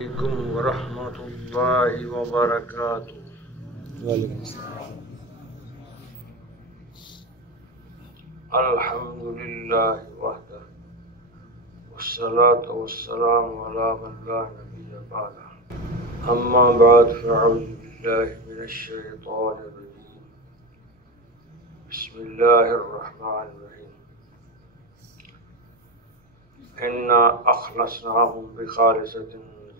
علیکم ورحمۃ اللہ وبرکاتہ۔ وعلیکم السلام۔ الحمد للہ وحدہ والصلاة والسلام علی من لا نبی بعدہ، اما بعد فاعوذ باللہ من الشیطان الرجیم، بسم اللہ الرحمن الرحیم۔ انا اخلصناہم بخالصۃ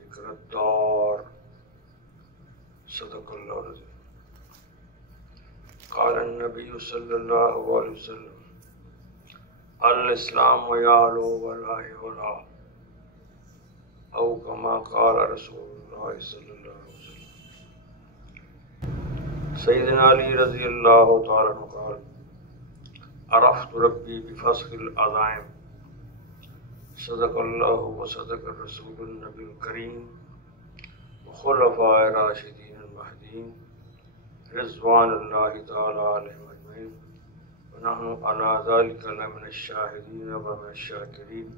ذکر الدار، صدق اللہ العظیم۔ قال النبی صلی اللہ علیہ وسلم الاسلام یعلو ولا یعلا، او کما قال رسول اللہ صلی اللہ علیہ وسلم۔ سیدنا علی رضی اللہ تعالی عنہ قال عرفت ربی بفسخ العظائم، صدق اللہ وصدق الرسول النبی الکریم وخلفاء راشدین المہدیین رضوان اللہ تعالی علیہم اجمعین، ونحن علی ذلک لمن الشاہدین ومن الشاکرین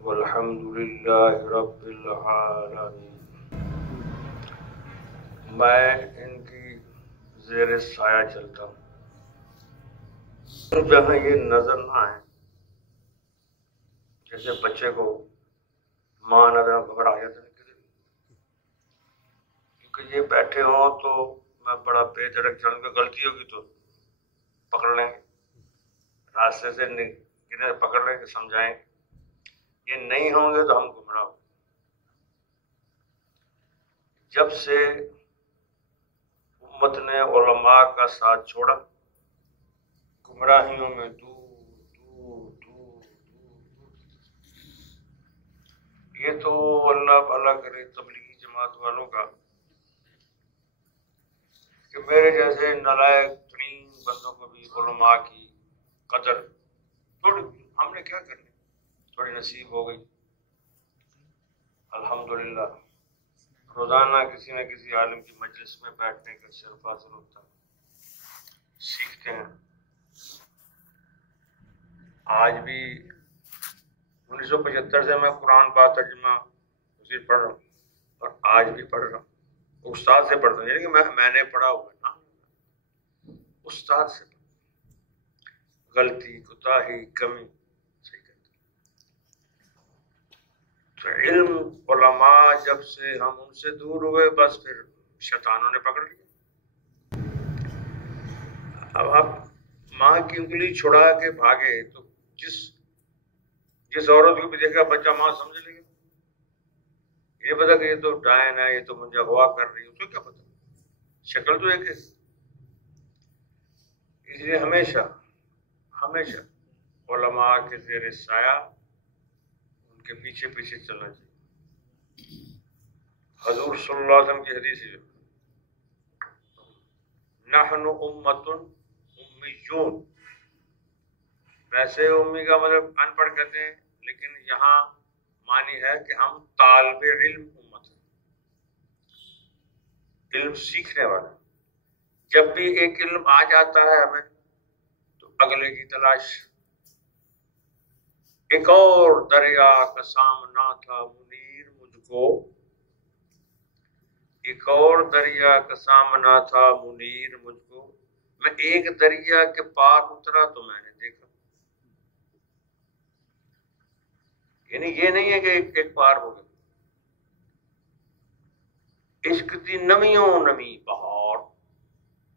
والحمد للہ رب العالمین۔ میں ان کی زیر سایہ چلتا ہوں جہاں یہ نظر نہ آئے جیسے بچے کو ماں نظر گھبرا جاتا ہے، کیونکہ یہ بیٹھے ہوں تو میں بڑا بے دھڑک چلوں گا، غلطی ہوگی تو پکڑ لیں گے، راستے سے کنارے پکڑ لیں گے، سمجھائیں گے۔ یہ نہیں ہوں گے تو ہم گمراہ ہوں گے۔ جب سے امت نے علماء کا ساتھ چھوڑا، گمراہیوں میں دور دور دور دور۔ یہ تو اللہ بھلا کرے تبلیغی جماعت والوں کا کہ میرے جیسے نالائق ترین بندوں کو بھی علماء کی قدر تھوڑی، ہم نے کیا کرنا، تھوڑی نصیب ہو گئی۔ الحمدللہ روزانہ کسی نہ کسی عالم کی مجلس میں بیٹھنے کا شرف حاصل ہوتا ہے، سیکھتے ہیں۔ آج بھی 1975 سے میں قرآن پاک ترجمہ تفسیر پڑھ رہا ہوں، اور آج بھی پڑھ رہا ہوں، استاد سے پڑھتا ہوں، یعنی کہ میں نے پڑھا ہوا ہے نا، استاد سے غلطی کوتاہی کمی صحیح کرتے۔ تو علم علماء جب سے ہم ان سے دور ہوئے، بس پھر شیطانوں نے پکڑ لیا۔ اب آپ ماں کی انگلی چھڑا کے بھاگے تو جس عورت کو بھی دیکھا بچہ ماں سمجھ لے گا، یہ پتا کہ یہ تو ڈائن ہے، یہ تو مجھے اغوا کر رہی ہے، اس کو کیا پتا، شکل تو ایک ہے۔ اس لیے ہمیشہ ہمیشہ علماء کے زیر سایہ ان کے پیچھے پیچھے چلنا چاہیے۔ حضور صلی اللہ علیہ وسلم کی حدیث ہے، نحن امۃ امیون۔ ویسے امی کا مطلب ان پڑھ کہتے ہیں، لیکن یہاں معنی ہے کہ ہم طالب علم امت ہیں، علم سیکھنے والا۔ جب بھی ایک علم آ جاتا ہے ہمیں تو اگلے کی تلاش۔ ایک اور دریا کا سامنا تھا منیر مجھ کو، ایک اور دریا کا سامنا تھا منیر مجھ کو، میں ایک دریا کے پار اترا تو میں نے دیکھا۔ یعنی یہ نہیں ہے کہ ایک پار ہو گیا۔ عشق دی نمیوں نمی بہار،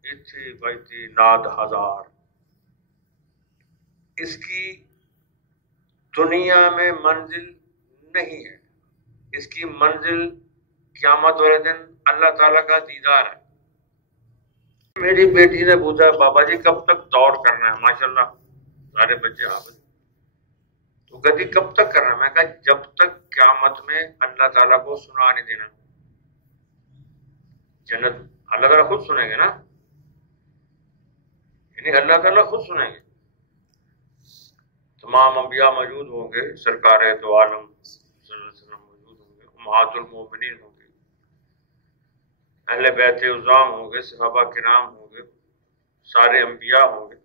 اتھے بیتے ناد ہزار۔ اس کی دنیا میں منزل نہیں ہے، اس کی منزل قیامت والے دن اللہ تعالیٰ کا دیدار ہے۔ میری بیٹی نے پوچھا بابا جی کب تک دوڑ کرنا ہے؟ ماشاءاللہ سارے بچے حافظ، تو کہتی کب تک کرنا ہے؟ میں کہا جب تک قیامت میں اللہ تعالیٰ کو سنا نہیں دینا۔ جنت اللہ تعالیٰ خود سنیں گے نا، یعنی اللہ تعالیٰ خود سنیں گے، تمام انبیاء موجود ہوں گے، سرکار دو عالم صلی اللہ علیہ وسلم موجود ہوں گے، امہات المومنین ہوں گے، اہل بیت عظام ہوں گے، صحابہ کرام ہوں گے، سارے انبیاء ہوں گے۔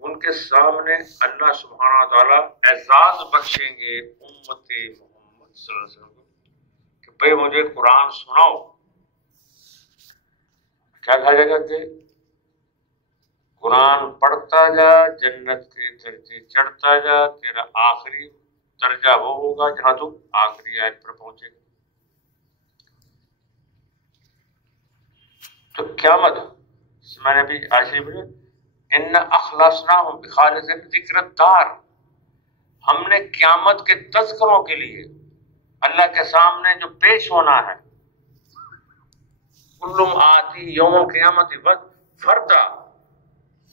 ان کے سامنے اللہ سبحانہ و تعالیٰ اعزاز بخشیں گے امت محمد صلی اللہ علیہ وسلم کو کہ بھائی مجھے قرآن سناؤ، کیا کہا جائے گا کہ قرآن پڑھتا جا، جنت کے درجے چڑھتا جا، تیرا آخری درجہ وہ ہوگا جہاں تو آخری آیت پر پہنچے گا۔ تو قیامت میں نے بھی آشی بولے ان اخلصناہم بخالص ذکر الدار، ہم نے قیامت کے تذکروں کے لیے اللہ کے سامنے جو پیش ہونا ہے، کلم آتی یوم القیامت فردا،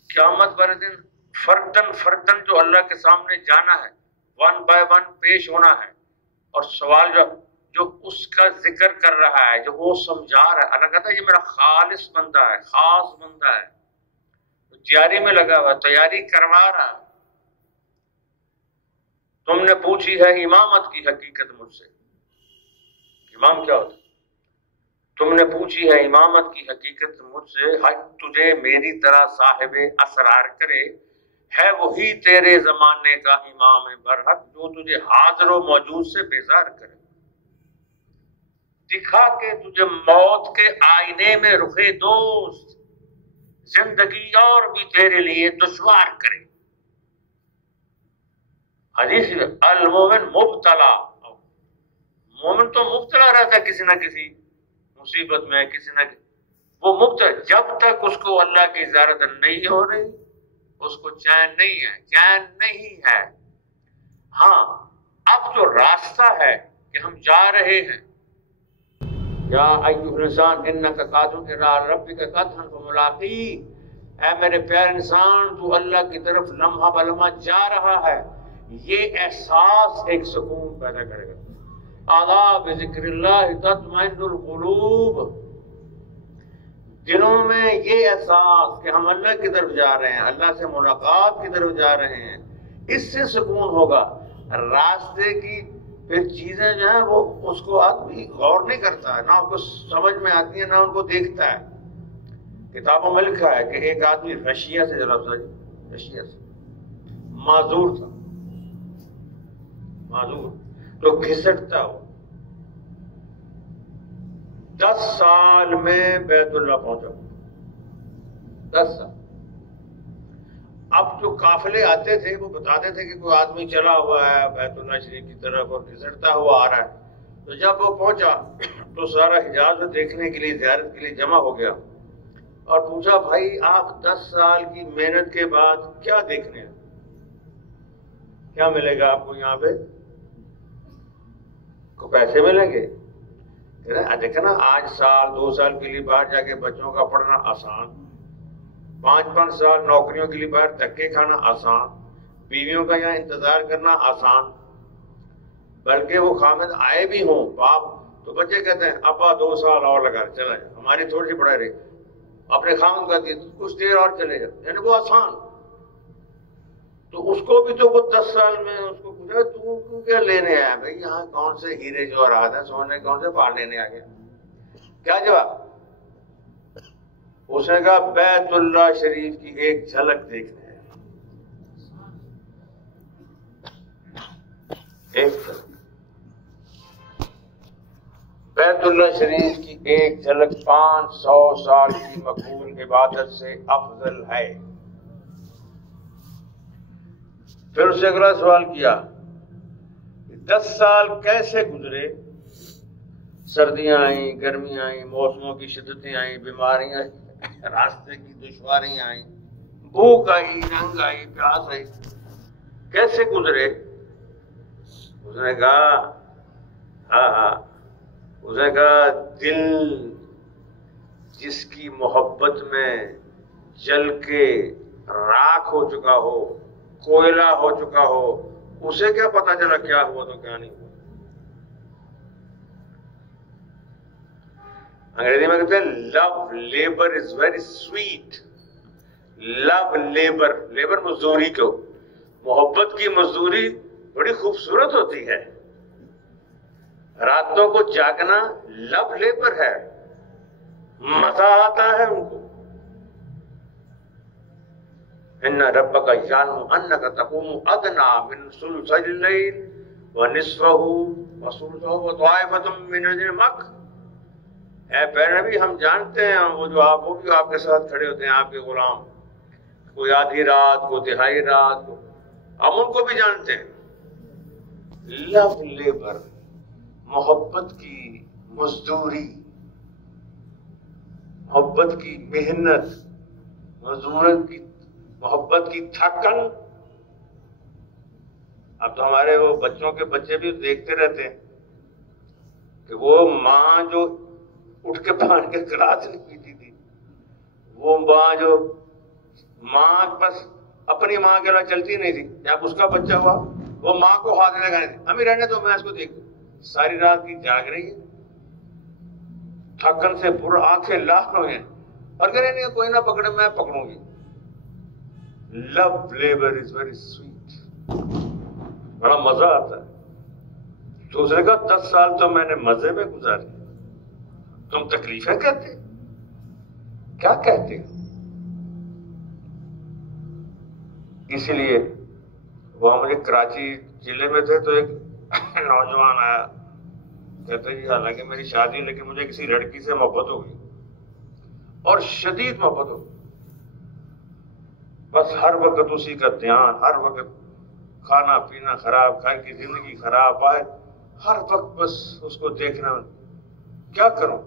قیامت والے دن فردن فردن جو اللہ کے سامنے جانا ہے، ون بائی ون پیش ہونا ہے، اور سوال جو اس کا ذکر کر رہا ہے، جو وہ سمجھا رہا ہے، اللہ کہتا ہے یہ میرا خالص بندہ ہے، خاص بندہ ہے، تیاری میں لگا ہوا، تیاری کروا رہا۔ تم نے پوچھی ہے امامت کی حقیقت مجھ سے، امام کیا ہوتا ہے؟ تم نے پوچھی ہے امامت کی حقیقت مجھ سے، حق تجھے میری طرح صاحب اسرار کرے، ہے وہی تیرے زمانے کا امام برحق جو تجھے حاضر و موجود سے بیزار کرے، دکھا کے تجھے موت کے آئینے میں رخے دوست، زندگی اور بھی تیرے لیے دشوار کرے۔ حدیث المومن مبتلا، مومن تو مبتلا رہتا ہے کسی نہ کسی مصیبت میں، کسی نہ کسی، وہ مبتلا جب تک اس کو اللہ کی زیارت نہیں ہو رہی اس کو چین نہیں ہے، چین نہیں ہے۔ ہاں اب جو راستہ ہے کہ ہم جا رہے ہیں، یا ایھا الانسان انک قادر الی ربک قدحا فملاقی، اے میرے پیارے انسان تو اللہ کی طرف لمحہ بلمحہ جا رہا ہے، یہ احساس ایک سکون پیدا کرے گا۔ الا بذکر اللہ تطمئن القلوب، دلوں میں یہ احساس کہ ہم اللہ کی طرف جا رہے ہیں، اللہ سے ملاقات کی طرف جا رہے ہیں، اس سے سکون ہوگا۔ راستے کی پھر چیزیں جو ہیں وہ اس کو آدمی غور نہیں کرتا ہے، نہ اس کو سمجھ میں آتی ہیں، نہ ان کو دیکھتا ہے۔ کتابوں میں لکھا ہے کہ ایک آدمی رشیا سے رشیا سے معذور تھا، معذور تو گھسٹتا ہو، 10 سال میں بیت اللہ پہنچا، 10 سال۔ اب جو قافلے آتے تھے وہ بتاتے تھے کہ کوئی آدمی چلا ہوا ہے بیت اللہ شریف کی طرف اور گھسٹتا ہوا آ رہا ہے، تو جب وہ پہنچا تو سارا حجاز دیکھنے کے لیے، زیارت کے لیے جمع ہو گیا اور پوچھا بھائی آپ 10 سال کی محنت کے بعد کیا دیکھنے ہیں، کیا ملے گا آپ کو یہاں پہ؟ کو پیسے ملیں گے؟ دیکھا نا آج سال 2 سال کے لیے باہر جا کے بچوں کا پڑھنا آسان، 5 سال نوکریوں کے لیے باہر دھکے کھانا آسان، بیویوں کا یہاں انتظار کرنا آسان، بلکہ وہ خامد آئے بھی ہوں باپ تو بچے کہتے ہیں ابا 2 سال اور لگا چلا جائے، ہماری تھوڑی سی پڑھائی رہی، اپنے خامد کا دی کچھ دیر اور چلے جائے، یعنی وہ آسان۔ تو اس کو بھی تو وہ 10 سال میں اس کو پوچھا تو کیا لینے آیا بھائی، یہاں کون سے ہیرے جواہرات ہیں، سونے کون سے پہاڑ لینے آ گیا؟ کیا جواب؟ اس نے کہا بیت اللہ شریف کی ایک جھلک دیکھنے ہے، ایک جھلک بیت اللہ شریف کی ایک جھلک 500 سال کی مقبول عبادت سے افضل ہے۔ پھر اس سے اگلا سوال کیا 10 سال کیسے گزرے؟ سردیاں آئیں، گرمیاں آئیں، موسموں کی شدتیں آئیں، بیماریاں آئیں، راستے کی دشواریاں آئیں، بھوک آئی، ننگ آئی، پیاس آئی، کیسے گزرے؟ اس نے کہا اس نے کہا دل جس کی محبت میں جل کے راکھ ہو چکا ہو، کوئلہ ہو چکا ہو، اسے کیا پتا چلا کیا ہوا تو کیا نہیں ہوا۔ انگریزی میں کہتے ہیں love labour is very sweet, love labour, labour مزدوری کو، محبت کی مزدوری بڑی خوبصورت ہوتی ہے، راتوں کو جاگنا لو لیبر ہے، مزہ آتا ہے ان کو۔ ان ربک یعلم انک تقوم ادنی من ثلثی اللیل وَنِصْفَهُ وَثُلُثَهُ وَطَائِفَةٌ مِّنَ الَّذِينَ مَعَكَ. اے پیارے نبی، ہم جانتے ہیں وہ بھی آپ کے ساتھ کھڑے ہوتے ہیں، آپ کے غلام، کوئی آدھی رات کو، تہائی رات کو، ہم ان کو بھی جانتے ہیں. لو لیبر، محبت کی مزدوری، محبت کی محنت، محبت کی تھکن. اب تو ہمارے وہ بچوں کے بچے بھی دیکھتے رہتے ہیں کہ وہ ماں جو اٹھ کے پان کے گلاس نہیں پیتی تھی، وہ ماں بس اپنی ماں کے علاوہ چلتی نہیں تھی، جب اس کا بچہ ہوا وہ ماں کو ہاتھ لگانے تھے، ہمیں رہنے تو میں اس کو دیکھ دوں، ساری رات کی جاگ رہی ہے، تھکن سے برا آنکھیں لال ہو گئے اور کہہ رہے نہیں کوئی نہ پکڑے میں پکڑوں گی. لو لیبر از ویری سویٹ، بڑا مزہ آتا ہے. دوسرے کا 10 سال تو میں نے مزے میں گزارے، تم تکلیفیں کہتے کیا کہتے ہو؟ اسی لیے وہاں مجھے کراچی ضلع میں تھے تو ایک نوجوان آیا، کہتے جی حالانکہ میری شادی لیکن مجھے کسی لڑکی سے محبت ہو گئی اور شدید محبت ہو گئی، بس ہر وقت اسی کا دھیان، ہر وقت کھانا پینا خراب، گھر کی زندگی خراب، ہر وقت بس اس کو دیکھنا، کیا کروں؟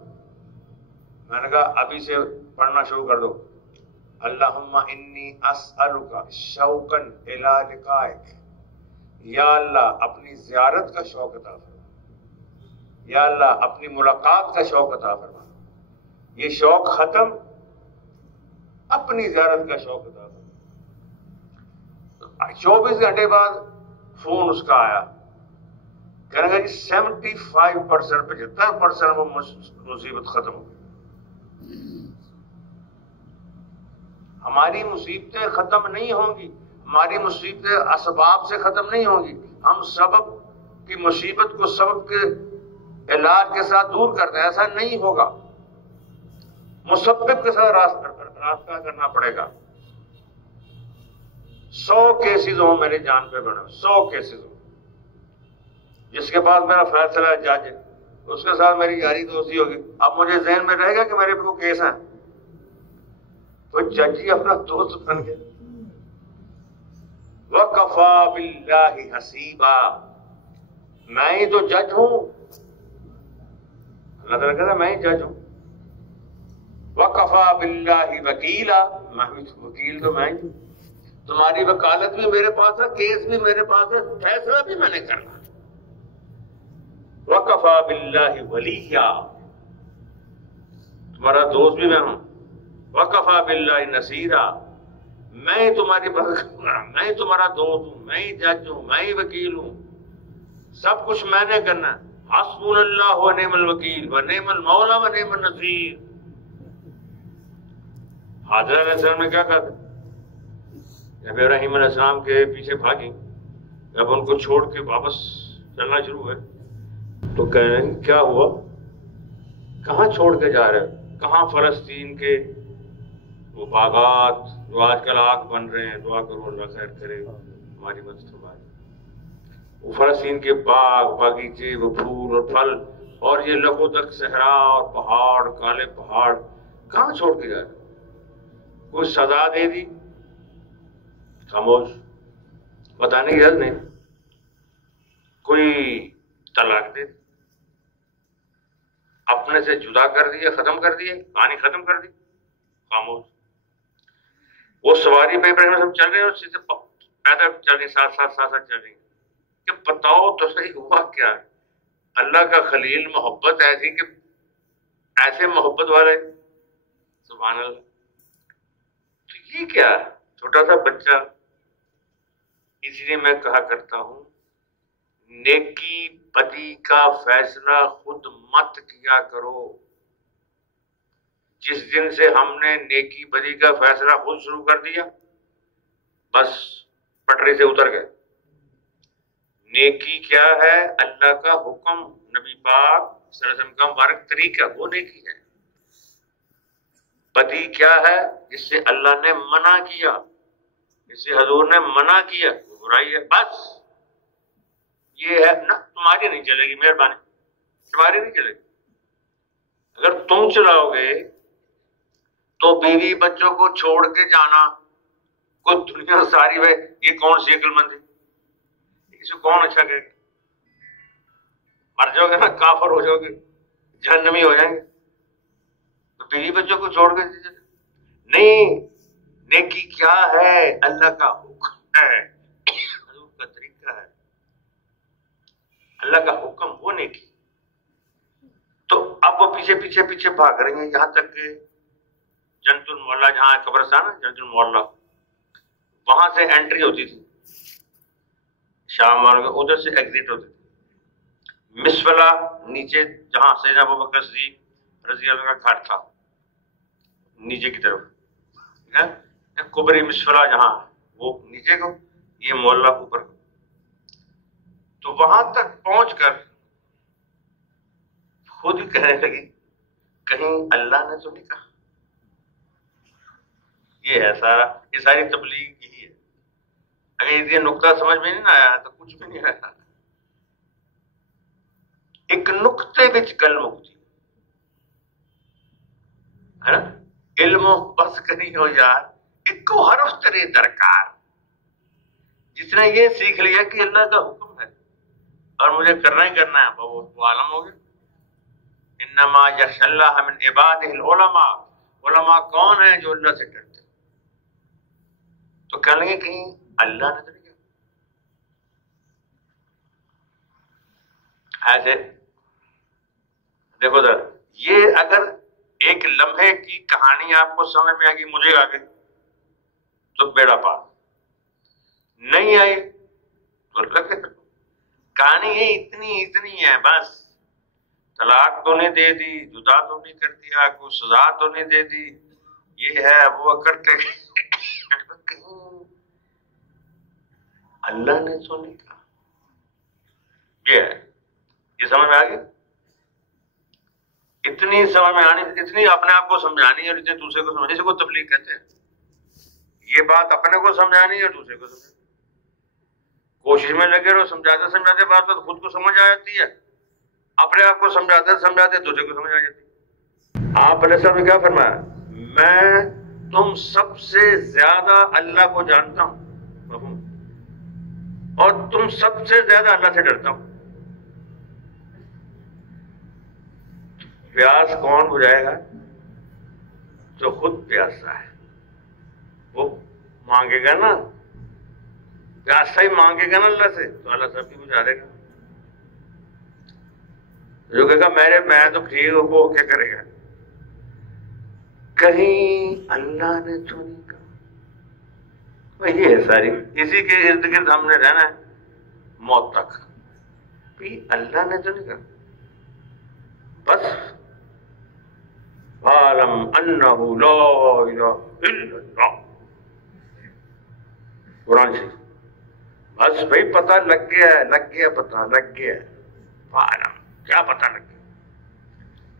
میں نے کہا ابھی سے پڑھنا شروع کر دو، اللہم انی اسألک شوقا الی لقائک، یا اللہ اپنی زیارت کا شوق عطا فرما، یا اللہ اپنی ملاقات کا شوق عطا فرما، یہ شوق ختم، اپنی زیارت کا شوق عطا فرما. 24 گھنٹے بعد فون اس کا آیا، کہنے گا جی 75% 75% وہ مصیبت ختم ہو گئی. ہماری مصیبتیں ختم نہیں ہوں گی، ہماری مصیبتیں اسباب سے ختم نہیں ہوں گی، ہم سبب کی مصیبت کو سبب کے علاج کے ساتھ دور کرتے ہیں، ایسا نہیں ہوگا. مسبب کے ساتھ راستہ کرنا پڑے گا. 100 کیسز ہوں میری جان پہ بنے، 100 کیسز ہوں، جس کے بعد میرا فیصلہ ہے جج، اس کے ساتھ میری یاری دوستی ہوگی، اب مجھے ذہن میں رہے گا کہ میرے پہ کوئی کیس ہیں، تو جج ہی اپنا دوست بن گیا. وَكَفَى بِاللَّهِ حَسِيبًا، میں ہی تو جج ہوں، اللہ تعالیٰ کہتا ہے میں ہی جج ہوں. وَكَفَى بِاللَّهِ وَكِيلًا، میں بھی وکیل تو میں ہی ہوں، تمہاری وکالت بھی میرے پاس ہے، کیس بھی میرے پاس ہے، فیصلہ بھی میں نے کرنا. وَكَفَى بِاللَّهِ وَلِيًّا، تمہارا دوست بھی میں ہوں. وَكَفَى بِاللَّهِ نَصِيرًا، میں ہی تمہاری مدد کروں گا، میں ہی تمہارا دوست ہوں، میں ہی جج ہوں، میں ہی وکیل ہوں، سب کچھ میں نے کرنا ہے. حسبنا اللہ ونعم الوکیل ونعم المولا ونعم النصیر. حاضر علیہ السلام نے کیا کہا تھا جب ابراہیم علیہ السلام کے پیچھے بھاگی، جب ان کو چھوڑ کے واپس چلنا شروع ہوئے تو کہہ رہے ہیں کیا ہوا، کہاں چھوڑ کے جا رہے ہیں؟ کہاں فلسطین کے وہ باغات جو آج کل آگ بن رہے ہیں، دعا کرو اللہ خیر کرے ہماری مدد فرمائے، وہ فلسطین کے باغ باغیچے، وہ پھول اور پھل، اور یہ لہو تک صحرا اور پہاڑ، کالے پہاڑ، کہاں چھوڑ کے جا رہے؟ کوئی سزا دے دی، خاموش، بتانے کی ضرورت نہیں. کوئی طلاق دے دی، اپنے سے جدا کر دیا، ختم کر دیا، کہانی ختم کر دی، خاموش. وہ سواری پہ ابراہیم سب چل رہے ہیں اور سیدھے پیدل چل رہی، ساتھ چل رہی ہیں کہ بتاؤ تو صحیح ہوا کیا ہے. اللہ کا خلیل محبت ایسی کہ ایسے محبت والے، سبحان اللہ. تو یہ کیا ہے؟ چھوٹا سا بچہ. اس لیے میں کہا کرتا ہوں نیکی بدی کا فیصلہ خود مت کیا کرو. جس دن سے ہم نے نیکی بدی کا فیصلہ خود شروع کر دیا، بس پٹری سے اتر گئے. نیکی کیا ہے؟ اللہ کا حکم، نبی پاک صلی اللہ علیہ وسلم کا مبارک طریقہ، وہ نیکی ہے. بدی کیا ہے؟ جس سے اللہ نے منع کیا، جس سے حضور نے منع کیا، وہ برائی ہے. بس یہ ہے نا، تمہاری نہیں چلے گی، مہربانی تمہاری نہیں چلے گی. اگر تم چلاؤ گے تو بیوی بچوں کو چھوڑ کے جانا، کوئی دنیا ساری ہے، یہ کون سی عقل مند ہے؟ اسے کون اچھا کہے گا؟ مر جاؤ گے نا، کافر ہو جاؤ گے، جہنمی ہو جائیں گے. تو بیوی بچوں کو چھوڑ کے نہیں. نیکی کیا ہے؟ اللہ کا حکم ہے، حضور کا طریقہ ہے، اللہ کا حکم وہ نیکی. تو اب وہ پیچھے پیچھے پیچھے بھاگ رہی ہیں، یہاں تک کہ جنت المعلا، جہاں قبرستان ہے جنت المعلا، وہاں سے انٹری ہوتی تھی شام والوں کے، ادھر سے ایگزٹ ہوتی تھی. مسفلا نیچے جہاں سیدنا ابوبکر صدیق رضی اللہ کا گھر تھا، نیچے کی طرف، ٹھیک ہے. کبری مسفلا جہاں وہ نیچے کو، یہ محلہ اوپر کو. تو وہاں تک پہنچ کر خود ہی کہنے لگی کہیں اللہ نے تو نہیں کہا. یہ ہے سارا، یہ ساری تبلیغ یہی ہے. اگر یہ نقطہ سمجھ میں نہیں نہ آیا تو کچھ بھی نہیں آیا. ایک نقطے وچ گل مکتی ہے نا. علم بس کرنی ہو یار، ایک حرف تیرے درکار. جس نے یہ سیکھ لیا کہ اللہ کا حکم ہے اور مجھے کرنا ہی کرنا ہے، وہ عالم ہو گیا. انما یخشی اللہ من عبادہ العلماء. علماء کون ہیں؟ جو اللہ سے ڈرتے. تو کہنے لگے کہیں اللہ نے تو نہیں کہا. ایسے دیکھو ذرا، یہ اگر ایک لمحے کی کہانی آپ کو سمجھ میں آ گئی، مجھے آ گئی تو بیڑا پار. نہیں آئی تو اللہ کے کہانی یہ اتنی ہے بس. طلاق تو نہیں دے دی، جدا تو نہیں کر دیا، کوئی سزا تو نہیں دے دی، یہ ہے وہ کرتے. اللہ نے تو نہیں کہا. یہ ہے، یہ سمجھ میں آ گئی. اتنی سمجھ میں آنی، اتنی اپنے آپ کو سمجھانی اور اتنے دوسرے کو سمجھنے سے کو تبلیغ کہتے ہیں. یہ بات اپنے کو سمجھانی اور دوسرے کو سمجھانی. کوشش میں لگے رہو، سمجھاتے سمجھاتے بات تو خود کو سمجھ آ جاتی ہے، اپنے آپ کو سمجھاتے سمجھاتے دوسرے کو سمجھ آ جاتی ہے. آپ علیہ السلام نے کیا فرمایا؟ میں تم سب سے زیادہ اللہ کو جانتا ہوں اور تم سب سے زیادہ اللہ سے ڈرتا ہوں. پیاس کون بجھائے گا؟ جو خود پیاسا ہے. وہ مانگے گا نا، پیاسا ہی مانگے گا نا اللہ سے، تو اللہ سب کی بجھا دے گا. جو کہے گا میں تو ٹھیک ہوں، وہ کیا کرے گا؟ کہیں اللہ نے تو نہیں کہا. یہ ہے ساری، اسی کے ارد گرد ہم نے رہنا ہے موت تک. بھی اللہ نے تو نہیں کہا. بس عالم انہ لا الہ الا اللہ، قرآن سے بس بھائی پتہ لگ گیا پتہ لگ گیا. عالم کیا پتہ لگ گیا؟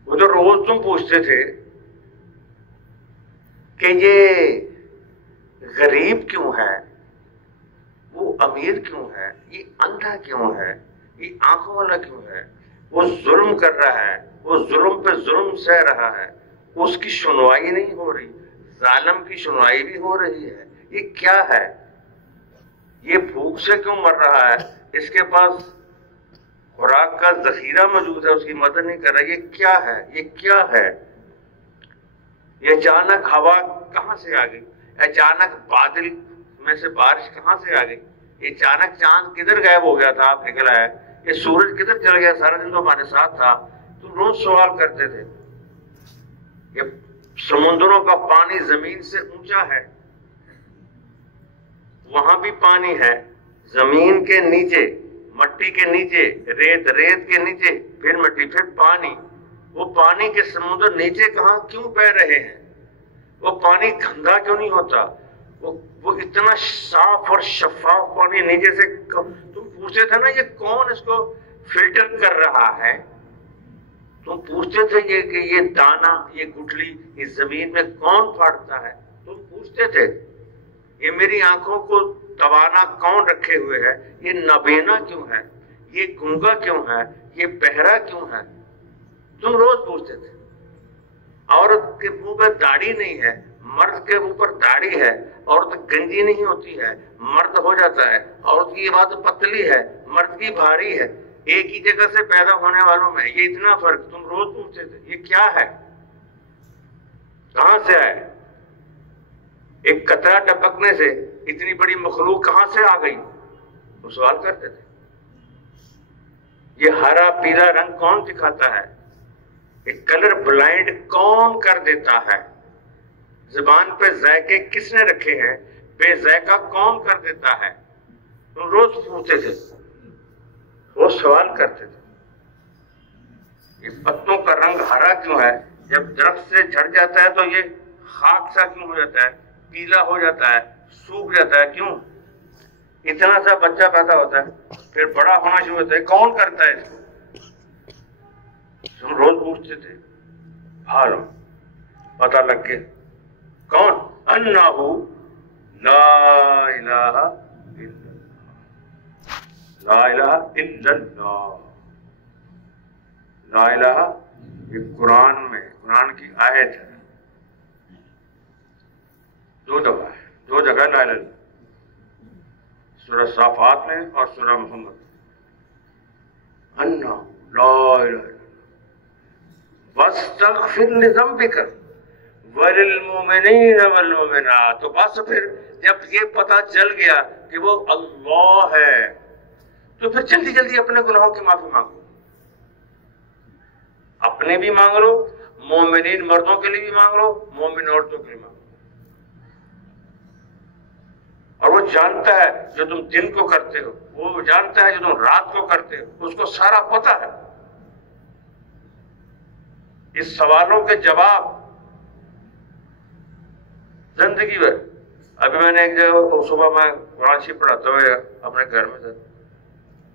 وہ جو روز تم پوچھتے تھے کہ یہ غریب کیوں ہے، وہ امیر کیوں ہے، یہ اندھا کیوں ہے، یہ آنکھوں والا کیوں ہے، وہ ظلم کر رہا ہے، وہ ظلم پہ ظلم سہ رہا ہے، اس کی سنوائی نہیں ہو رہی، ظالم کی سنوائی بھی ہو رہی ہے، یہ کیا ہے؟ یہ بھوک سے کیوں مر رہا ہے؟ اس کے پاس خوراک کا ذخیرہ موجود ہے، اس کی مدد نہیں کر رہا. یہ کیا ہے؟ یہ کیا ہے؟ یہ اچانک ہوا کہاں سے آ گئی؟ اچانک بادل میں سے بارش کہاں سے آ گئی؟ یہ اچانک چاند کدھر غائب ہو گیا تھا، آپ نکل آئے؟ یہ سورج کدھر چل گیا؟ سارا دن تو ہمارے ساتھ تھا. تو روز سوال کرتے تھے. یہ سمندروں کا پانی زمین سے اونچا ہے، وہاں بھی پانی ہے، زمین کے نیچے، مٹی کے نیچے، ریت کے نیچے، پھر مٹی، پھر پانی. وہ پانی کے سمندر نیچے کہاں کیوں بہ رہے ہیں؟ وہ پانی گندا کیوں نہیں ہوتا؟ وہ اتنا صاف اور شفاف پانی نیچے سے. تم پوچھتے تھے نا یہ کون اس کو فلٹر کر رہا ہے؟ تم پوچھتے تھے کہ یہ دانا، یہ گٹھلی اس زمین میں کون پھاڑتا ہے؟ تم پوچھتے تھے یہ میری آنکھوں کو توانا کون رکھے ہوئے ہے؟ یہ نابینا کیوں ہے؟ یہ گونگا کیوں ہے, یہ بہرا کیوں ہے. تم روز پوچھتے تھے. عورت کے منہ پہ داڑھی نہیں ہے, مرد کے منہ پر داڑھی ہے. عورت گنجی نہیں ہوتی ہے, مرد ہو جاتا ہے. عورت کی بات پتلی ہے, مرد کی بھاری ہے. ایک ہی جگہ سے پیدا ہونے والوں میں یہ اتنا فرق. تم روز پوچھتے تھے یہ کیا ہے, کہاں سے آئے؟ ایک قطرہ ٹپکنے سے اتنی بڑی مخلوق کہاں سے آ گئی؟ وہ سوال کرتے تھے. یہ ہرا پیلا رنگ کون دکھاتا ہے؟ یہ کلر بلائنڈ کون کر دیتا ہے؟ زبان پہ ذائقے کس نے رکھے ہیں؟ بے ذائقہ کون کر دیتا ہے؟ تم روز پوچھتے تھے, وہ سوال کرتے تھے. یہ پتوں کا رنگ ہرا کیوں ہے؟ جب درخت سے جھڑ جاتا ہے تو یہ خاک سا کیوں ہو جاتا ہے, پیلا ہو جاتا ہے, سوکھ جاتا ہے؟ کیوں؟ اتنا سا بچہ پیدا ہوتا ہے, پھر بڑا ہونا شروع ہوتا ہے, کون کرتا ہے اس کو؟ ہم روز پوچھتے تھے, حالوں پتہ لگ گیا. کون؟ انہو لا الہ الا اللہ. لا الہ الا اللہ. لا الہ یہ قرآن میں, قرآن کی آیت ہے. دو دفعہ ہے, دو جگہ لا الہ الا اللہ, سورہ صافات میں اور سورہ محمد. انہو لا الہ الا اللہ واستغفر لذنبک وللمؤمنین والمؤمنات. تو بس پھر جب یہ پتہ چل گیا کہ وہ اللہ ہے تو پھر جلدی جلدی اپنے گناہوں کی معافی مانگو. اپنے بھی مانگ لو, مومنین مردوں کے لیے بھی مانگ لو, مومن عورتوں کے لیے مانگ لو. اور وہ جانتا ہے جو تم دن کو کرتے ہو, وہ جانتا ہے جو تم رات کو کرتے ہو, اس کو سارا پتہ ہے. اس سوالوں کے جواب زندگی بھر. ابھی میں نے ایک جگہ صبح میں قرآن شریف پڑھاتے ہوئے اپنے گھر میں تھا,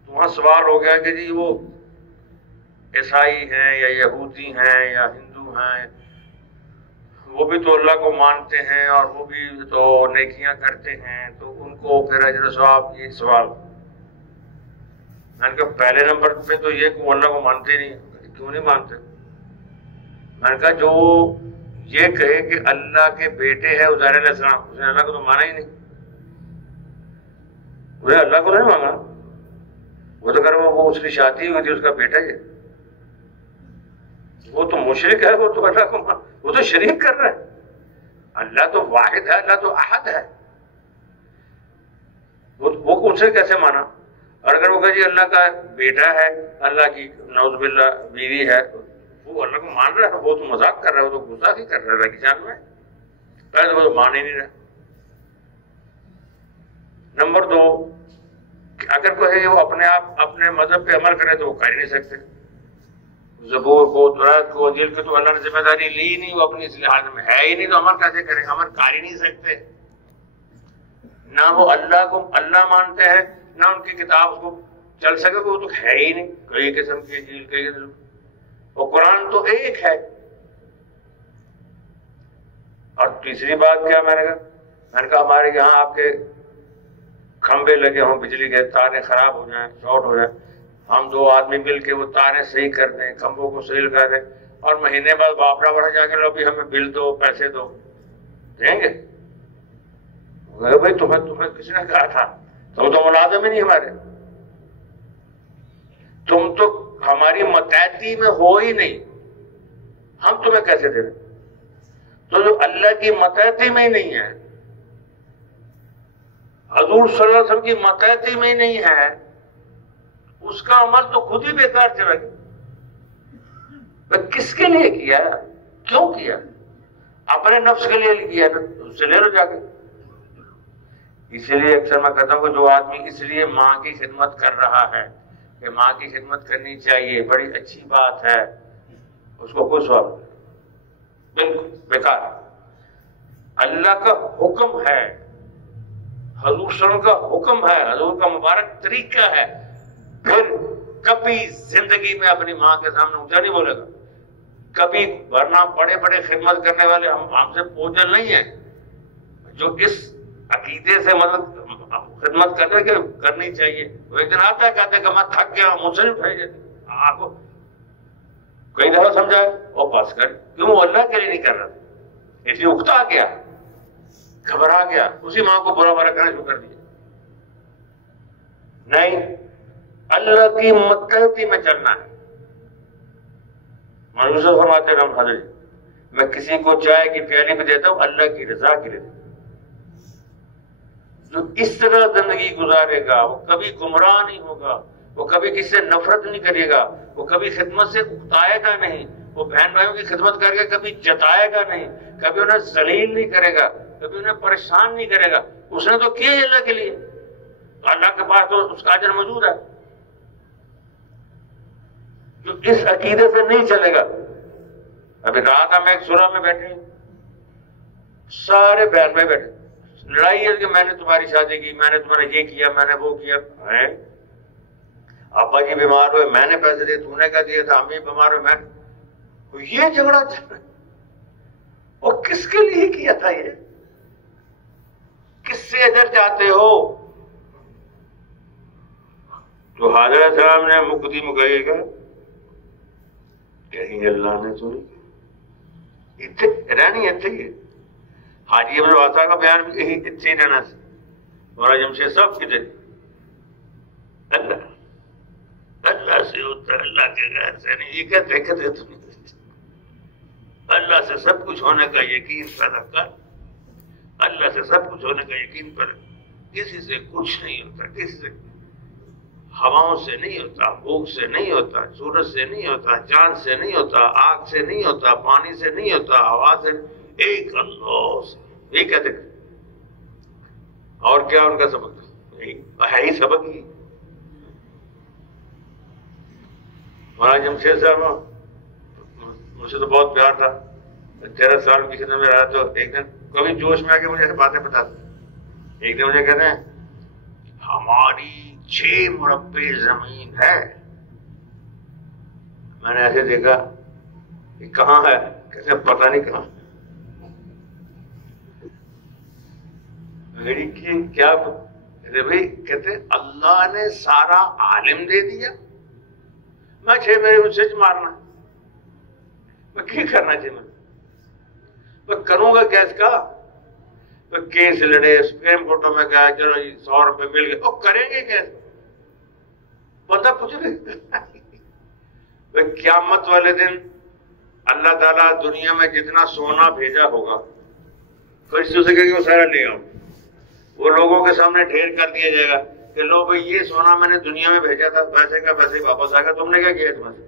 تو وہاں سوال ہو گیا کہ جی وہ عیسائی ہیں یا یہودی ہیں یا ہندو ہیں, وہ بھی تو اللہ کو مانتے ہیں اور وہ بھی تو نیکیاں کرتے ہیں, تو ان کو پھر اجر و ثواب. یہ سوال میں نے کہا پہلے نمبر پہ تو یہ کہ وہ اللہ کو مانتے نہیں. کیوں نہیں مانتے؟ میں نے کہا جو یہ کہے کہ اللہ کے بیٹے ہے عزیر علیہ السلام, اس نے اللہ کو تو مانا ہی نہیں. انہیں اللہ کو نہیں مانا, وہ تو کر وہ اس کی شادی ہوئی تھی, اس کا بیٹا ہی ہے. وہ تو مشرک ہے, وہ تو اللہ کو وہ تو شریک کر رہا ہے. اللہ تو واحد ہے, اللہ تو احد ہے, وہ ان سے کیسے مانا؟ اور اگر وہ کہے جی اللہ کا بیٹا ہے, اللہ کی نعوذ باللہ بیوی ہے, وہ اللہ کو مان رہا ہے, وہ تو مذاق کر رہا ہے, وہ تو غصہ نہیں کر رہا ہے اللہ کی شان میں. پہلے تو وہ تو مان ہی نہیں رہا. نمبر دو, اگر کوئی وہ اپنے آپ اپنے مذہب پہ عمل کرے تو وہ کر ہی نہیں سکتے. زبور کو, تورات کو, انجیل کو تو اللہ نے ذمہ داری لی ہی نہیں, وہ اپنی اصلاحات میں ہے ہی نہیں, تو عمل کیسے کریں؟ عمل کر ہی نہیں سکتے. نہ وہ اللہ کو اللہ مانتے ہیں, نہ ان کی کتاب کو چل سکے, وہ تو ہے ہی نہیں. کئی قسم کی انجیل, کئی قسم, وہ قرآن تو ایک ہے. اور تیسری بات کیا میں نے کہا ہمارے یہاں آپ کے کھمبے لگے ہوں بجلی کے, تاریں خراب ہو جائیں, شارٹ ہو جائیں, ہم دو آدمی مل کے وہ تاریں صحیح کر دیں, کھمبوں کو صحیح لگا دیں, اور مہینے بعد باپڑا بڑھا جا کے لو بھی ہمیں بل دو, پیسے دو, دیں گے؟ بھائی تمہیں کسی نے کہا تھا؟ تم تو ملازم ہی نہیں ہمارے, تم تو ہماری متحدی میں ہو ہی نہیں, ہم تمہیں کیسے دے دیں؟ تو جو اللہ کی متحدی میں ہی نہیں ہے, حضور صلی اللہ علیہ وسلم کی متحدی میں ہی نہیں ہے, اس کا عمل تو خود ہی بیکار چلا گیا. کس کے لیے کیا, کیوں کیا؟ اپنے نفس کے لیے کیا نا, اس سے لے لو جا کے. اسی لیے اکثر میں کہتا ہوں کہ جو آدمی اس لیے ماں کی خدمت کر رہا ہے کہ ماں کی خدمت کرنی چاہیے, بڑی اچھی بات ہے, اس کو کوئی ثواب نہیں, بالکل بیکار. اللہ کا حکم ہے, حضور صلی اللہ علیہ وسلم کا حکم ہے, حضور کا مبارک طریقہ ہے, پھر کبھی زندگی میں اپنی ماں کے سامنے اونچا نہیں بولے گا کبھی, ورنہ بڑے بڑے خدمت کرنے والے ہم سے بوجھل نہیں ہیں جو اس عقیدے سے مطلب خدمت کرنی چاہیے. وہ ایک دن آتا ہے کہتے کہ میں تھک گیا مجھ سے نہیں اٹھائی جاتی. آپ کو کئی دفعہ سمجھائے اور بس کر کیوں اللہ کے لیے نہیں کر رہا تھا, اس لیے اکتا گیا, گھبرا گیا, اسی ماں کو برا برا کرنا شروع کر دیا. نہیں, اللہ کی متحدی میں چلنا ہے. منظور فرماتے ہیں حضرت, میں کسی کو چائے کی پیالی پہ دیتا ہوں اللہ کی رضا کے لیے. جو اس طرح زندگی گزارے گا وہ کبھی گمراہ نہیں ہوگا, وہ کبھی کسی سے نفرت نہیں کرے گا, وہ کبھی خدمت سے اکتائے گا نہیں, وہ بہن بھائیوں کی خدمت کر کے کبھی جتائے گا نہیں, کبھی انہیں ذلیل نہیں کرے گا, کبھی انہیں پریشان نہیں کرے گا. اس نے تو کیا ہے اللہ کے لیے, اللہ کے پاس تو اس کا اجر موجود ہے. جو اس عقیدے سے نہیں چلے گا. ابھی رات ہم ایک سورہ میں بیٹھے, سارے بہن بھائی بیٹھے, لڑائی ہے کہ میں نے تمہاری شادی کی, میں نے تمہارا یہ کیا, میں نے وہ کیا. ابا جی بیمار ہوئے, میں نے پیسے دیے, تو نے کیا دیا تھا, امی بیمار ہوئے, میں یہ جھگڑا چل رہا ہے. اور کس کے لیے کیا تھا یہ, کس سے اجر چاہتے ہو؟ تو حضرت السلام نے مکتی مکائی گا کہیں اللہ نے تو نہیں اتنے رہنی اتنے ہی. حاجی ابن الواسع کا بیان بھی یہی اتنے ہی رہنا سے, مولانا جمشید صاحب کی دل اللہ سے ہوتا ہے, اللہ کے غیر سے نہیں. یہ کہتے تم اللہ سے سب کچھ ہونے کا یقین پیدا کر, اللہ سے سب کچھ ہونے کا یقین پر. کسی سے کچھ نہیں ہوتا, کسی سے ہواؤں سے نہیں ہوتا, بھوک سے نہیں ہوتا, سورج سے نہیں ہوتا, چاند سے نہیں ہوتا, آگ سے نہیں ہوتا, پانی سے نہیں ہوتا, ہوا سے, ایک اللہ سے. یہی کہتے ہیں. اور کیا ان کا سبق ہے ہی سبق ہی. مولانا جمشید صاحب مجھ سے تو بہت پیار تھا, 13 سال کی خدمت میں رہا, تو ایک دن کبھی جوش میں آ کے مجھے ایسے باتیں بتاتے. ایک دن مجھے کہتے ہیں ہماری 6 مربع زمین ہے. میں نے ایسے دیکھا کہ کہاں ہے, کیسے پتہ نہیں کہاں. میری کیا بھائی کہتے اللہ نے سارا عالم دے دیا, میں 6 میرے سچ مارنا, میں کیا کرنا چاہیے, میں کروں گا کیا اس کا. کیس لڑے, سپریم کورٹوں میں گیا, چلو جی 100 روپے مل گئے, وہ کریں گے کیسے, بندہ پوچھ رہے. قیامت والے دن اللہ تعالیٰ دنیا میں جتنا سونا بھیجا ہوگا فرشتوں سے کہے کہ وہ سارا لے آؤ. وہ لوگوں کے سامنے ڈھیر کر دیا جائے گا کہ لو بھائی یہ سونا میں نے دنیا میں بھیجا تھا, ویسے کا ویسے ہی واپس آ گیا, تم نے کیا کیا اس میں سے,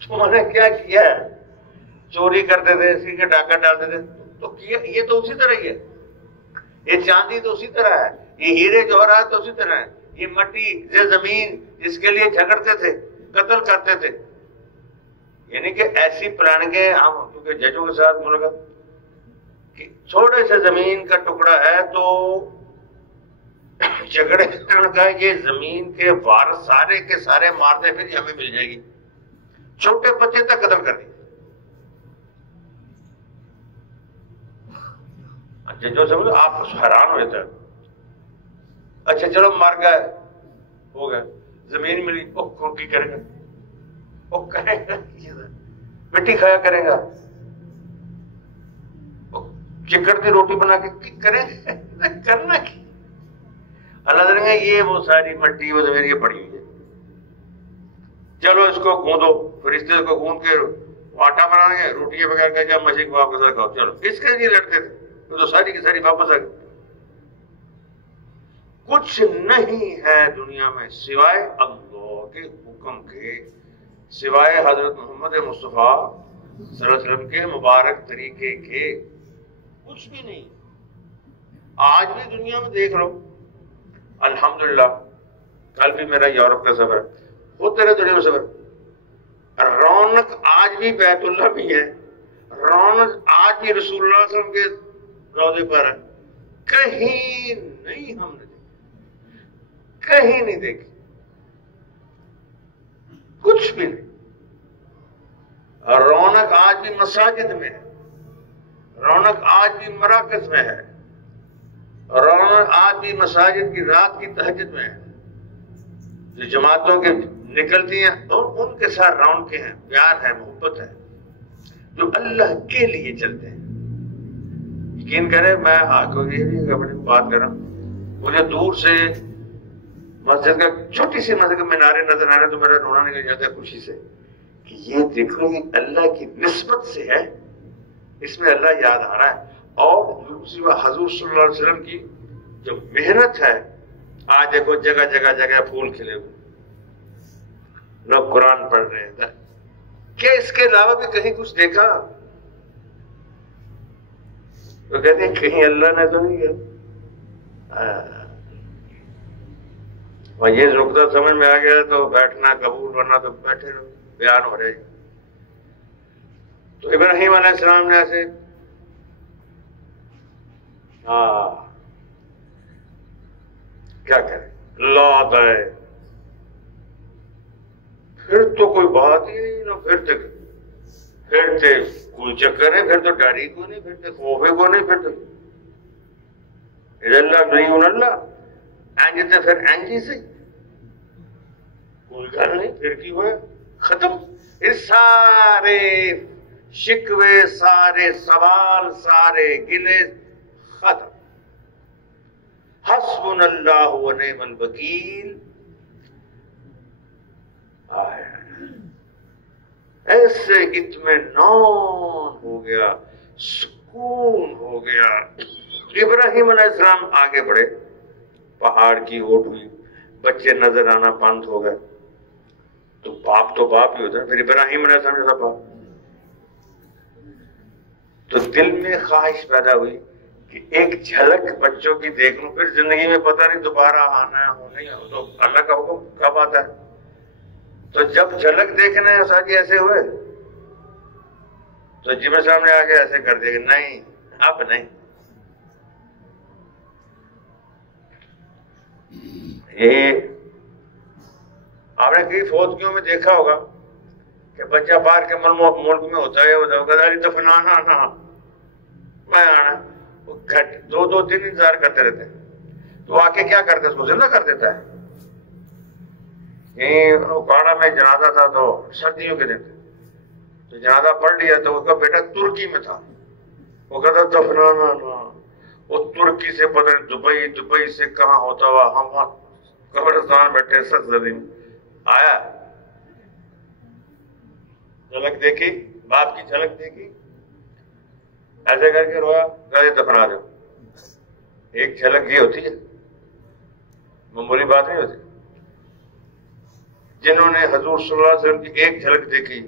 تم نے کیا کیا ہے. چوری کرتے تھے, اسی کے ڈاکہ ڈالتے تھے, تو یہ تو اسی طرح ہی ہے. یہ چاندی تو اسی طرح ہے, یہ ہیرے جوہرات تو اسی طرح ہے, یہ مٹی یہ زمین جس کے لیے جھگڑتے تھے, قتل کرتے تھے. یعنی کہ ایسی پلاننگیں ہم کیونکہ ججوں کے ساتھ ملاقات کہ چھوٹے سے زمین کا ٹکڑا ہے تو جھگڑے کا یہ زمین کے وارث سارے کے سارے مارتے پھر ہمیں مل جائے گی. چھوٹے بچے تک قتل کر دیے. ججوں سے بولے آپ حیران ہو جاتے ہیں. اچھا چلو مر گئے, ہو گیا, زمین ملی, وہ کی کرے گا, وہ کرے گا مٹی کھایا کرے گا, چکڑتی روٹی بنا کے کرے کرنا کی. اللہ تعالیٰ نے یہ وہ ساری مٹی وہ زمین یہ پڑی ہوئی ہے, چلو اس کو گوندو, فرشتے کو گوند کے آٹا بنا گے, روٹیاں بغیر کے جب مچھلی کو آپ کے ساتھ کھاؤ. چلو اس کے لیے لڑتے تھے تو ساری کی ساری واپس آ گئی. کچھ نہیں ہے دنیا میں سوائے اللہ کے حکم کے, سوائے حضرت محمد مصطفیٰ صلی اللہ علیہ وسلم کے مبارک طریقے کے, کچھ بھی نہیں. آج بھی دنیا میں دیکھ لو, الحمدللہ کل بھی میرا یورپ کا سفر ہے, ہوتے رہے دنیا میں سفر. رونق آج بھی بیت اللہ بھی ہے, رونق آج بھی رسول اللہ صلی اللہ علیہ وسلم کے روضے پر ہے. کہیں نہیں ہم نے کہیں نہیں دیکھی, کچھ بھی نہیں. اور رونق آج بھی مساجد میں ہے, رونق آج بھی مراکز میں ہے, اور آج بھی مساجد کی رات کی تہجد میں جو جماعتوں کے نکلتی ہیں اور ان کے ساتھ راؤنڈ کے ہیں، پیار ہے، محبت ہے، جو اللہ کے لیے چلتے ہیں. یقین کریں میں اپنی بات کر رہا ہوں، مجھے دور سے مسجد کا چھوٹی سی مسجد کے مینارے نظر آ رہے ہیں تو میرا رونا نکل جاتا ہے خوشی سے کہ یہ دیکھو یہ اللہ کی نسبت سے ہے، اس میں اللہ یاد آ رہا ہے. اور حضور صلی اللہ علیہ وسلم کی جو محنت ہے، آج دیکھو جگہ جگہ جگہ پھول کھلے ہوئے، لوگ قرآن پڑھ رہے ہیں. کیا اس کے علاوہ بھی کہیں کچھ دیکھا؟ تو کہتے ہیں کہیں اللہ نے تو نہیں کیا. اور یہ نقطہ سمجھ میں آ گیا تو بیٹھنا قبول، ورنہ تو بیٹھے رہو، بیان ہو رہے. تو ابراہیم علیہ السلام نے ایسے کیا کرے، لات آئے، پھر تو کوئی بات ہی نہیں نا. پھرتے کوئی چکر ہے، پھر تو ڈاری کو نہیں، پھرتے خوفے کو نہیں، پھر تو اللہ نہیں اللہ اینجتے پھر اینجی سے کوئی گل نہیں. پھر کی ہوا ختم. اس سارے شکوے، سارے سوال، سارے گلے ختم. حسبنا اللہ و نعم الوکیل. ایسے اطمینان ہو گیا، سکون ہو گیا. ابراہیم علیہ السلام آگے بڑھے، پہاڑ کی اوٹ ہوئی، بچے نظر آنا بند ہو گئے. تو باپ ہی ہوتا ہے. پھر ابراہیم علیہ السلام جیسا باپ. تو دل میں خواہش پیدا ہوئی کہ ایک جھلک بچوں کی دیکھ لوں، پھر زندگی میں پتہ نہیں دوبارہ آنا ہے ہو نہیں ہو، تو اللہ کا حکم کب آتا ہے. تو جب جھلک دیکھنا ہے ساتھی ایسے ہوئے تو جی میں سامنے آ کے ایسے کر دے گا، نہیں اب نہیں. یہ آپ نے کئی فوتگیوں میں دیکھا ہوگا کہ بچہ باہر کے ملک میں ہوتا ہے، دفنانا نہ میں آنا، دو دن انتظار کرتے رہتے ہیں. تو آ کے کیا کرتے اس کو زندہ کر دیتا ہے. اکاڑا میں جنازہ تھا تو سردیوں کے دن تو جنازہ پڑھ لیا تو اس کا بیٹا ترکی میں تھا. وہ کہتا دفنانا نہ، وہ ترکی سے پتہ نہیں دبئی سے کہاں ہوتا ہوا ہم قبرستان بیٹھے سرزمین آیا. جھلک دیکھی، باپ کی جھلک دیکھی، ایسے کر کے رویا، گھر دفنا دو. ایک جھلک یہ ہوتی ہے، معمولی بات نہیں ہوتی. جنہوں نے حضور صلی اللہ علیہ وسلم کی ایک جھلک دیکھی،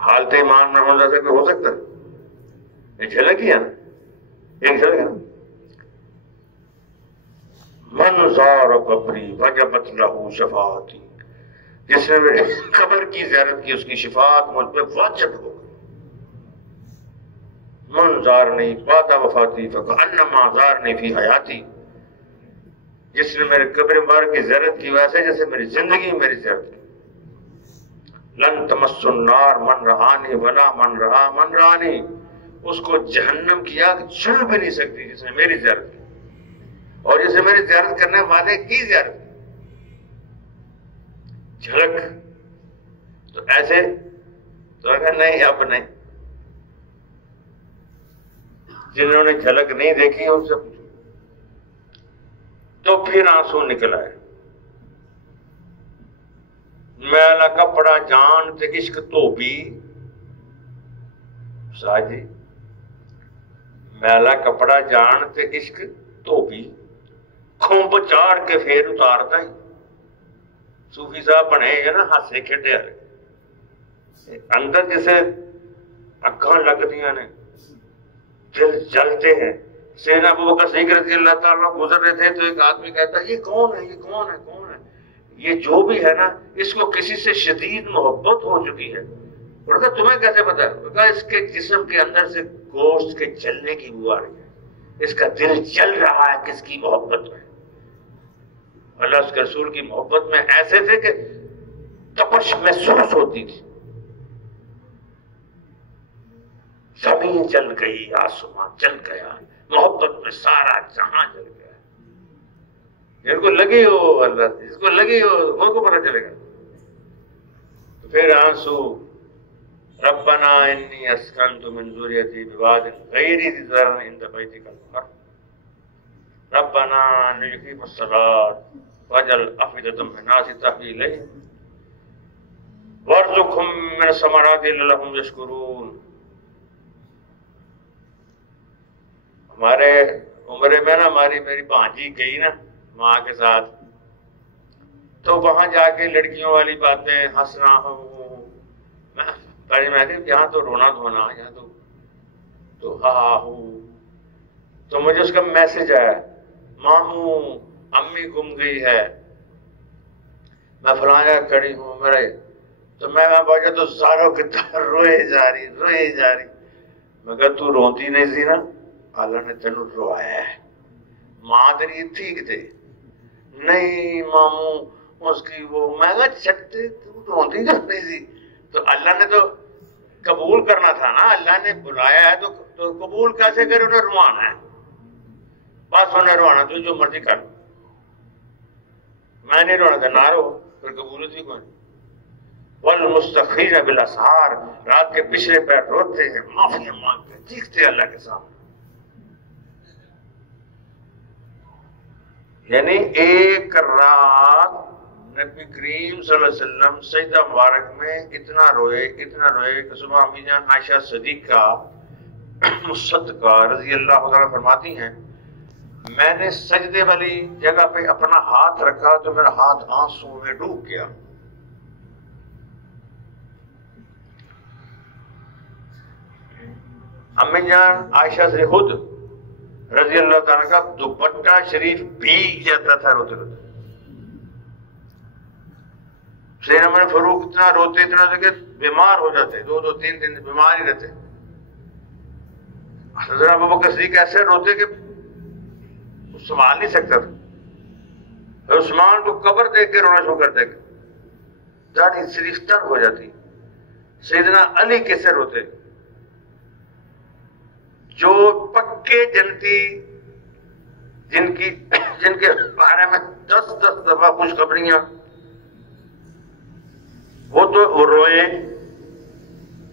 حالت ایمان میں ہو سکتا ہے. یہ جھلک ہی ہے نا، ایک جھلک ہے نا. من زار قبری وجبت لہ شفاعتی، جس نے میرے قبر کی زیارت کی اس کی شفاعت مجھ پہ واجب ہو گئی. من زارنی بعد وفاتی فکأنما زارنی فی حیاتی، جس نے میرے قبر مبارک کی زیارت کی ویسے جیسے میری زندگی میں میری زیارت کی. لن تمس النار من رہانی ولا من رہا من رہانی، اس کو جہنم کی آگ چھو بھی نہیں سکتی جس نے میری زیارت کی اور جسے میری زیارت کرنے والے کی زیارت کی. جھلک تو ایسے تو اگر نہیں اب نہیں. جنہوں نے جھلک نہیں دیکھی ان سے پوچھو. تو پھر آنسو نکل آئے. میلا کپڑا جان تے عشق تو بھی ساجی، میلا کپڑا جان تے عشق تو بھی کھومپ چاڑ کے پھر اتارتا ہی. صوفی صاحب بنے ہیں نا ہاسے کھیڈے والے، اندر جسے اکھاں لگدیاں نے، دل جلتے ہیں. سیدنا ابوبکر صدیق رضی اللہ تعالیٰ گزر رہے تھے تو ایک آدمی کہتا ہے یہ کون ہے، یہ کون ہے، کون ہے؟ یہ جو بھی ہے نا اس کو کسی سے شدید محبت ہو چکی ہے. اور تمہیں کیسے پتا؟ کہا اس کے جسم کے اندر سے گوشت کے جلنے کی بو آ رہی ہے، اس کا دل جل رہا ہے کس کی محبت میں. اللہ اس کے رسول کی محبت میں ایسے تھے کہ تپش محسوس ہوتی تھی. زمین جل گئی، آسمان جل گیا، محبت میں سارا جہاں جل گیا. جن کو لگی ہو اللہ سے، جس کو لگی ہو ان کو پتہ چلے گا. تو پھر آنسو، ربنا انی اسکنت من ذریتی بواد غیر ذی زرع عند بیتک المحرم ربنا لیقیموا الصلاة واجعل أفئدة من الناس تهوی الیہم وارزقهم من الثمرات لعلهم یشکرون. ہمارے عمرے میں نا میری بھانجی گئی نا ماں کے ساتھ، تو وہاں جا کے لڑکیوں والی باتیں ہنسنا یہاں تو رونا دھونا، یہاں تو ہا ہو. تو مجھے اس کا میسج آیا، ماموں امی گم گئی ہے، میں فلاں جگہ کھڑی ہوں میرے. تو میں وہاں پہنچا تو ساروں کی طرح روئے جا رہی. میں کہا تو روتی نہیں سی نا، اللہ نے تینوں روایا ہے. ماں تیری ٹھیک تھے، نہیں ماموں اس کی وہ. میں کہا چھٹے تو روتی نہیں سی. تو اللہ نے تو قبول کرنا تھا نا، اللہ نے بلایا ہے تو قبول کیسے کرے؟ انہیں روانا ہے، بس انہیں روانا. تو جو مرضی کر، میں نہیں رونا تھا، نہ رو، پھر قبول تھی کوئی. والمستغفرین بالاسحار، رات کے پچھلے پیر روتے ہیں، معافی مانگتے، چیختے اللہ کے سامنے. یعنی ایک رات نبی کریم صلی اللہ علیہ وسلم سجدہ مبارک میں اتنا روئے کہ صبح امی جان عائشہ صدیقہ مصدقہ رضی اللہ تعالیٰ فرماتی ہیں، میں نے سجدے والی جگہ پہ اپنا ہاتھ رکھا تو میرا ہاتھ آنسو میں ڈوب گیا. امی جان عائشہ سے خود رضی اللہ تعالیٰ کا دوپٹہ شریف بھیگ جاتا تھا روتے روتے. سیدنا عمر فاروق اتنا روتے کہ بیمار ہو جاتے، 2-3 دن بیمار ہی رہتے. حضرت ابوبکر صدیق ایسے روتے کہ سنبھال نہیں سکتا تھا. عثمان کو قبر دیکھ کے رونا شروع کرتے، داڑھی صرف تر ہو جاتی. سیدنا علی کیسے روتے، جو پکے جنتی جن کے بارے میں 10 دفعہ خوشخبریاں، وہ تو روئے.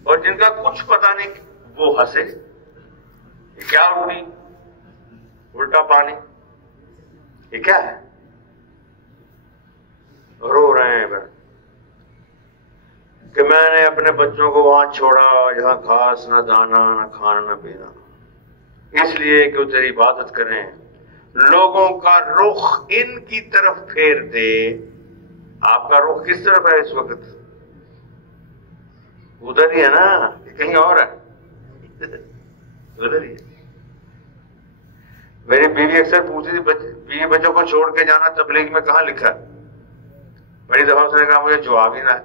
اور جن کا کچھ پتہ نہیں وہ ہنسے. یہ کیا ہوئی؟ الٹا پانی، یہ کیا ہے؟ رو رہے ہیں کہ میں نے اپنے بچوں کو وہاں چھوڑا جہاں گھاس نہ دانا نہ کھانا نہ پینا، اس لیے کہ وہ تیری عبادت کریں. لوگوں کا رخ ان کی طرف پھیر دے. آپ کا رخ کس طرف ہے اس وقت؟ ادھر ہی ہے نا، کہیں اور ہے؟ ادھر ہی ہے. میری بیوی اکثر پوچھتی تھی بیوی بچوں کو چھوڑ کے جانا تبلیغ میں کہاں لکھا ہے؟ بڑی دفعہ اس نے کہا مجھے جواب ہی نہ ہے.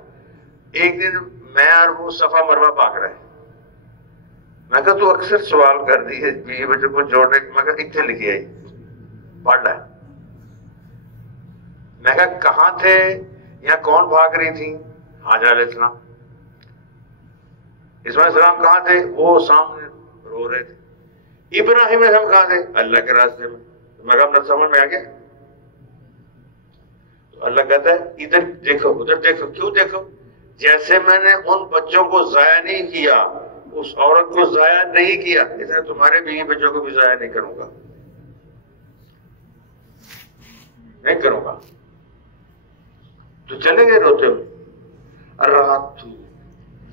ایک دن میں اور وہ صفا مروہ پاک رہے. میں کہا تو اکثر سوال کر دی ہے بیوی بچوں کو چھوڑنے، میں کہا اتنے لکھی آئی پڑھ رہا ہے. میں کہا کہاں تھے یا کون بھاگ رہی تھی؟ حاجرہ علیہ السلام. اسماعیل السلام کہاں تھے؟ وہ سامنے رو رہے تھے. ابراہیم علیہ السلام کہاں تھے؟ اللہ کے راستے میں. میں کہا اپنا سمجھ میں آ گیا. تو اللہ کہتا ہے ادھر دیکھو ادھر دیکھو. کیوں دیکھو؟ جیسے میں نے ان بچوں کو ضائع نہیں کیا، اس عورت کو ضائع نہیں کیا، اس طرح تمہارے بیوی بچوں کو بھی ضائع نہیں کروں گا، نہیں کروں گا. تو چلے گئے روتے ہوئے. رات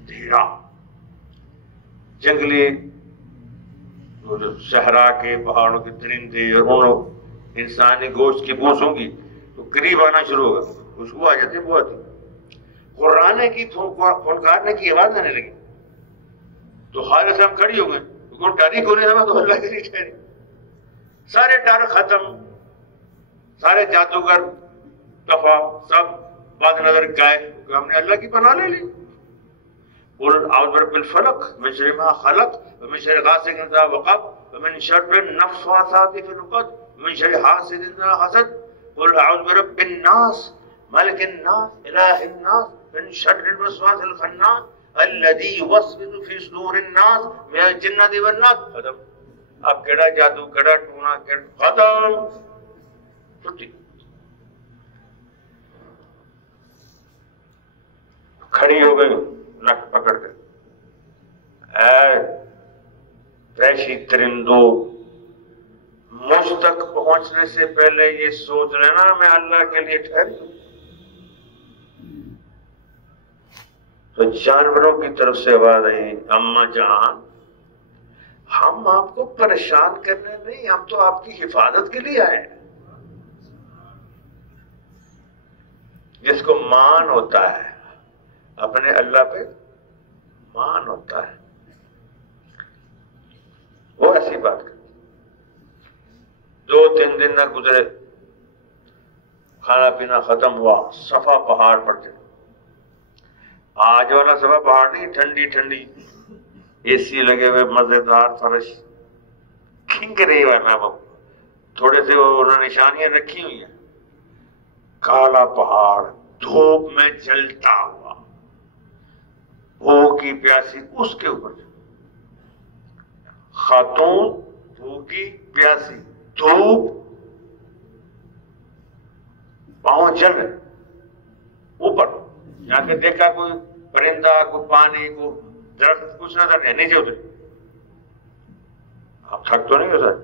دھیرا جنگلی صحرا کے پہاڑوں کے درندے اور ان انسانی گوشت کی بو سونگی تو قریب آنا شروع ہوگا. خوشبو آ جاتی بہت ہی. قرآن کی فنکارنے کی آواز آنے لگی تو حال سے ہم کھڑی ہو گئے. ڈری کو نہیں سما تو اللہ کے لیے ٹھہری. سارے ڈر ختم، سارے جادوگر دفعہ سب بعد نظر گائے. ہم نے اللہ کی پناہ لے لی. قل اعوذ برب الفلق من شر ما خلق ومن شر غاسق اذا وقب ومن شر النفاثات في العقد ومن شر حاسد اذا حسد. قل اعوذ برب الناس ملك الناس اله الناس من شر الوسواس الخناس الذي يوسوس في صدور الناس من الجنة والناس. ختم. اب گڑا جادو گڑا ٹونا ختم، چھٹی۔ کھڑی ہو گئی لٹ پکڑ کے، اے وحشی درندو، مجھ تک پہنچنے سے پہلے یہ سوچ لینا میں اللہ کے لیے ٹھہری ہوں۔ تو جانوروں کی طرف سے آواز آئی، اماں جان ہم آپ کو پریشان کرنے نہیں، ہم تو آپ کی حفاظت کے لیے آئے ہیں۔ جس کو مان ہوتا ہے اپنے اللہ پہ مان ہوتا ہے وہ ایسی بات کرتی۔ 2-3 دن نہ گزرے، کھانا پینا ختم ہوا، صفا پہاڑ پر چڑھے۔ آج والا صفا پہاڑ نہیں، ٹھنڈی ٹھنڈی اے سی لگے ہوئے مزیدار فرش، کھنگ رہی والا، وہ تھوڑے سے انہوں نے نشانیاں رکھی ہوئی ہیں۔ کالا پہاڑ دھوپ میں جلتا ہوا، بھوکی پیاسی اس کے اوپر، خاتون بھوکی پیاسی، دھوپ، پاؤں جل رہے، اوپر جا کے دیکھا کوئی پرندہ، کوئی پانی، کوئی درخت، کچھ نظر نہیں، نیچے اترے۔ آپ تھک تو نہیں ہو سر؟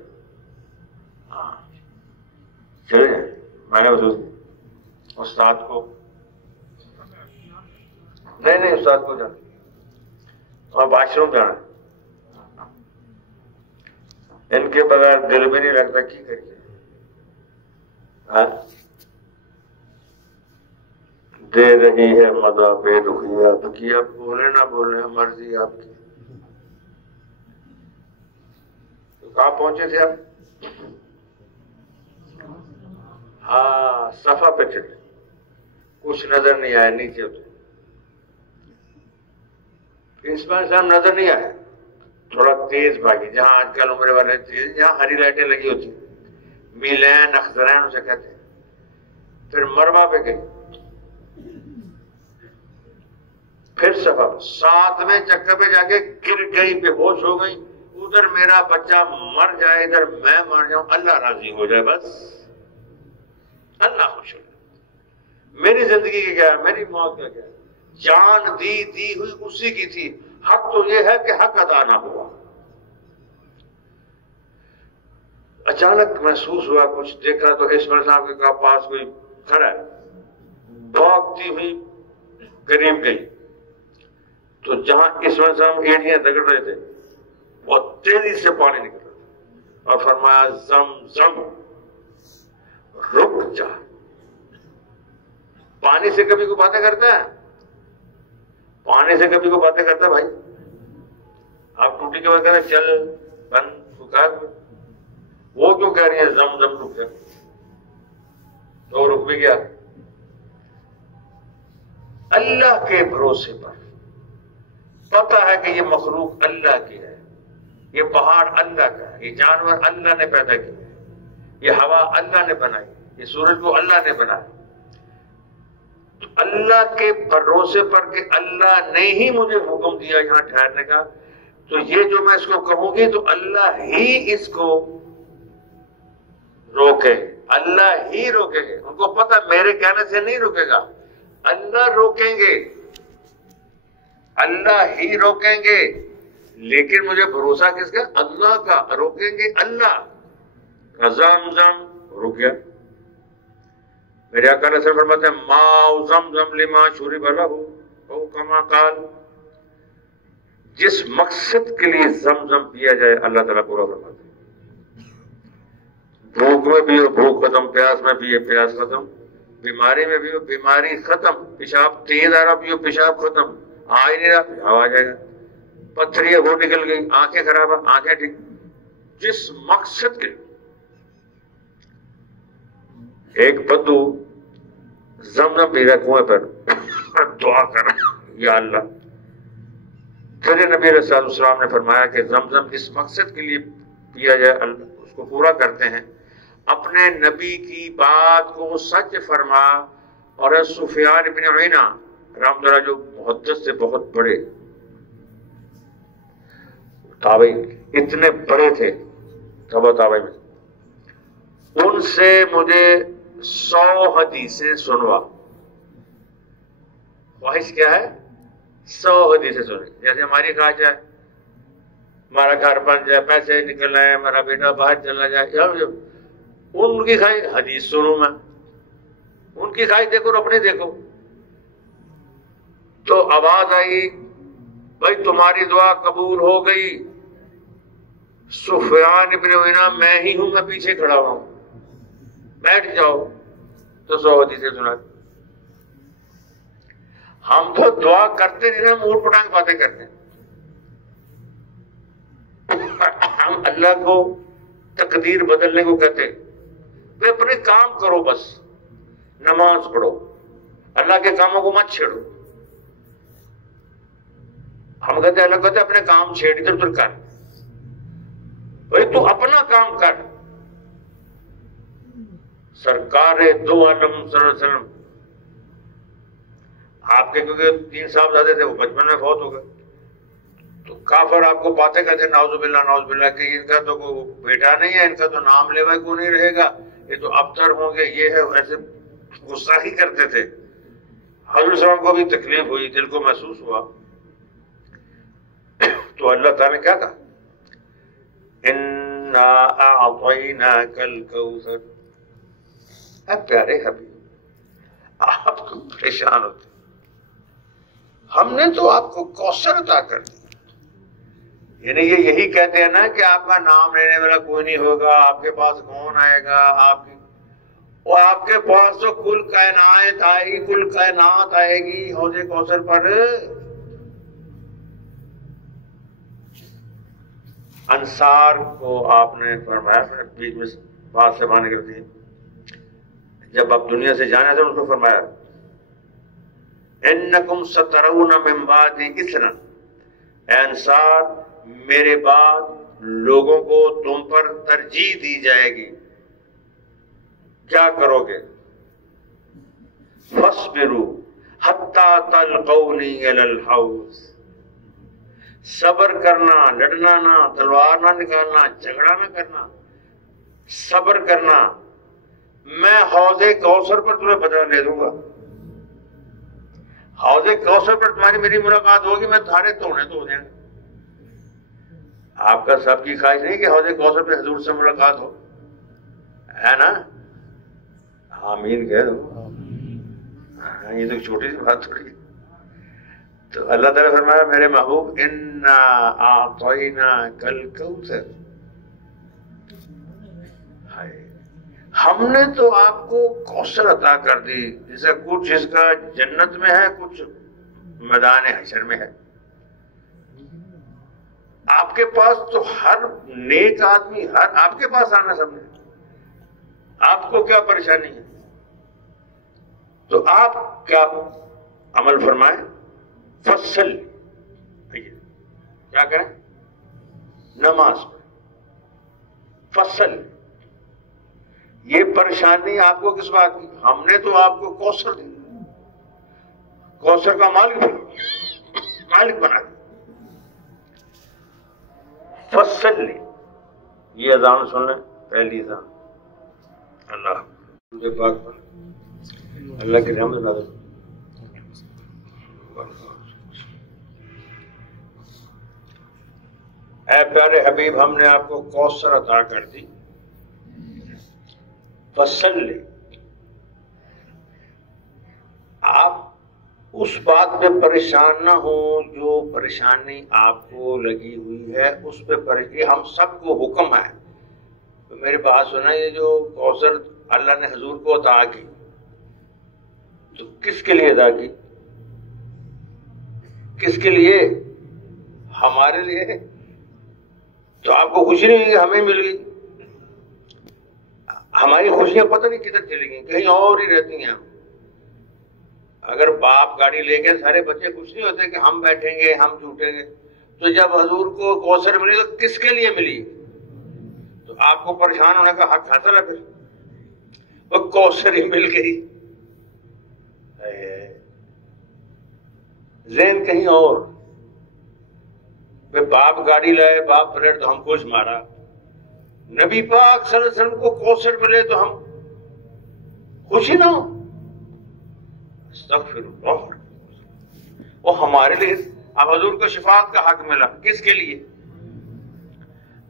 ہاں چلے جائیں۔ میں نے استاد کو نہیں استاد کو جانا اور واش روم جانا، ان کے بغیر دل بھی نہیں لگتا، کی کریے؟ ہاں دے رہی ہے مزہ بے رخیات کی، اب بولے نہ بولے مرضی آپ کی۔ تو کہاں پہنچے تھے آپ؟ ہاں صفا پہ چلے، کچھ نظر نہیں آیا، نیچے اترے، پرنسپل صاحب نظر نہیں آیا، تھوڑا تیز بھاگی، جہاں آج کل عمرے والے تیز، جہاں ہری لائٹیں لگی ہوتی، میلین اخضرین اسے کہتے ہیں۔ پھر مروا پہ گئی، پھر صفا، 7ویں چکر پہ جا کے گر گئی، بے ہوش ہو گئی۔ ادھر میرا بچہ مر جائے، ادھر میں مر جاؤں، اللہ راضی ہو جائے، بس اللہ خوش ہو جائے۔ میری زندگی کا کیا ہے، میری موت کا کیا ہے؟ جان دی ہوئی اسی کی تھی، حق تو یہ ہے کہ حق ادا نہ ہوا۔ اچانک محسوس ہوا کچھ، دیکھا تو اسماعیل صاحب کے پاس کوئی کھڑا ہے، بھاگتی ہوئی قریب گئی تو جہاں اسماعیل صاحب ایڑیاں رگڑ رہے تھے بہت تیزی سے پانی نکل رہا تھا، اور فرمایا زم رک جا۔ پانی سے کبھی کوئی باتیں کرتا ہے؟ پانی سے کبھی کوئی باتیں کرتا ہے بھائی؟ آپ ٹوٹی کے بعد کہہ رہے چل بند رکا، وہ کیوں کہہ رہی ہے زم رک جا؟ تو رک بھی گیا۔ اللہ کے بھروسے پر پتہ ہے کہ یہ مخلوق اللہ کی ہے، یہ پہاڑ اللہ کا ہے، یہ جانور اللہ نے پیدا کیا ہے، یہ ہوا اللہ نے بنائی، یہ سورج کو اللہ نے بنایا۔ تو اللہ کے بھروسے پر کہ اللہ نے ہی مجھے حکم دیا یہاں ٹھہرنے کا، تو یہ جو میں اس کو کہوں گی تو اللہ ہی اس کو روکے، اللہ ہی روکیں گے۔ ان کو پتہ میرے کہنے سے نہیں روکے گا، اللہ روکیں گے، اللہ ہی روکیں گے، لیکن مجھے بھروسہ کس کا؟ اللہ کا، روکیں گے اللہ۔ زمزم رک گیا۔ میرے آقا علیہ السلام فرماتے ہیں ماء زمزم لما شرب لہ او کما قال، جس مقصد کے لیے زمزم پیا جائے اللہ تعالیٰ پورا فرماتے ہیں۔ بھوک میں بھی ہو بھوک ختم، پیاس میں بھی ہے پیاس ختم، بیماری میں بھی ہو بیماری ختم، پیشاب تیز آ رہا بھی ہو پیشاب ختم، آ ہی نہیں رہا پیشاب آ جائے گا، پتھری ہے وہ نکل گئی، آنکھیں خراب ہیں آنکھیں ٹھیک، جس مقصد کے لیے۔ ایک بدو زمزم پی رہا کنویں پر، دعا کر رہا یا اللہ، تیرے نبی علیہ السلام نے فرمایا کہ زمزم اس مقصد کے لیے پیا جائے، اللہ اس کو پورا کرتے ہیں۔ اپنے نبی کی بات کو سچ فرما، اور سفیان ابن عیینہ رحمۃ اللہ جو محدث سے بہت بڑے تابعی، اتنے بڑے تھے، ان سے مجھے 100 حدیثیں سنوا. خواہش کیا ہے؟ 100 حدیثیں سنیں. جیسے ہماری خواہش ہے ہمارا گھر بن جائے، پیسے نکل آئے، ہمارا بیٹا باہر چلا جائے. ان کی خواہش حدیث سنوں میں، ان کی خواہش دیکھو اور اپنے دیکھو. تو آواز آئی بھائی تمہاری دعا قبول ہو گئی. سفیان ابن عیینہ میں ہی ہوں، میں پیچھے کھڑا ہوا ہوں، بیٹھ جاؤ. تو 100 حدیثیں سنا. ہم تو دعا کرتے نہیں نا، موڑ پٹانگ باتیں کرتے ہیں. ہم اللہ کو تقدیر بدلنے کو کہتے ہیں. اپنے کام کرو، بس نماز پڑھو، اللہ کے کاموں کو مت چھیڑو. ہم کہتے ہیں اللہ کہتے ہیں اپنے کام چھیڑ ادھر ادھر کر. بھائی تو اپنا کام کر. سرکار دو عالم صلی اللہ علیہ وسلم آپ کے کیونکہ 3 صاحبزادے تھے، وہ بچپن میں فوت ہو گئے. تو کافر آپ کو باتیں کہتے ہیں نعوذ باللہ نعوذ باللہ کہ ان کا تو کوئی بیٹا نہیں ہے، ان کا تو نام لیوا کو نہیں رہے گا، یہ تو ابتر ہوں گے، یہ ہے. ایسے غصہ ہی کرتے تھے. حضرت صلی اللہ علیہ وسلم کو بھی تکلیف ہوئی، دل کو محسوس ہوا. تو اللہ تعالیٰ نے کیا کہا؟ اِنَّا أَعْطَيْنَاكَ الْكَوْثَرَ. اے پیارے حبیب، آپ تو پریشان ہوتے، ہم نے تو آپ کو کوثر عطا کر دی. یعنی یہ یہی کہتے ہیں نا کہ آپ کا نام لینے والا کوئی نہیں ہوگا، آپ کے پاس کون آئے گا؟ آپ کے پاس تو کل کائنات آئے گی، کل کائنات آئے گی حوض کوثر پر. انصار کو آپ نے فرمایا، بیچ میں بات سے بانے کرتی ہے، جب آپ دنیا سے جانے تھے اس کو فرمایا انکم سترون من بعدی اثرا. اے انصار، میرے بعد لوگوں کو تم پر ترجیح دی جائے گی. کیا کرو گے؟ فاصبروا حتی تلقونی علی الحوض. صبر کرنا، لڑنا نہ، تلوار نہ نکالنا، جھگڑا نہ کرنا، صبر کرنا. میں حوض کوثر پر تمہیں بدلہ لے دوں گا. حوض کوثر پر تمہاری میری ملاقات ہوگی، میں تھارے توڑے تو ہو جائیں گے. آپ کا سب کی خواہش نہیں کہ حوض کوثر پہ حضور سے ملاقات ہو، ہے نا؟ آمین کہہ دو. یہ تو چھوٹی سی بات تھوڑی. تو اللہ تعالیٰ فرمایا میرے محبوب انا اعطیناک الکوثر. ہم نے تو آپ کو کوثر عطا کر دی. جیسے کچھ اس کا جنت میں ہے، کچھ میدان حشر میں ہے. آپ کے پاس تو ہر نیک آدمی، ہر آپ کے پاس آنا سب نے. آپ کو کیا پریشانی ہے؟ تو آپ کیا عمل فرمائیں؟ فصل کیا کریں؟ نماز پڑھ. فصل یہ پریشانی آپ کو کس بات کی؟ ہم نے تو آپ کو کوثر دی، کوثر کا مالک بنا دیا. فصل یہ اذان سن لیں، پہلی اذان. اللہ پاک پر اللہ کی رحمت نازل. اے پیارے حبیب، ہم نے آپ کو کوثر عطا کر دی. فصل آپ اس بات پہ پریشان نہ ہو جو پریشانی آپ کو لگی ہوئی ہے، اس پہ ہم سب کو حکم ہے. تو میری بات سنا، یہ جو کوثر اللہ نے حضور کو عطا کی تو کس کے لیے عطا کی؟ کس کے لیے؟ ہمارے لیے. تو آپ کو خوشی نہیں کہ ہمیں مل گئی؟ ہماری خوشیاں پتہ نہیں کدھر چلی گئی، کہیں اور ہی رہتی ہیں. اگر باپ گاڑی لے کے سارے بچے خوش نہیں ہوتے کہ ہم بیٹھیں گے، ہم جھوٹیں گے. تو جب حضور کو کوثر ملی تو کس کے لیے ملی؟ تو آپ کو پریشان ہونے کا حق حاصل ہے. پھر وہ کوثر ہی مل گئی. ذہن کہیں اور. باپ گاڑی لائے، باپ پلیٹ تو ہم کچھ مارا، نبی پاک صلی اللہ علیہ وسلم کو کوثر ملے تو ہم خوشی نہ ہو؟ استغفر اللہ. وہ ہمارے لیے اب حضور کو شفاعت کا حق ملا، کس کے لیے؟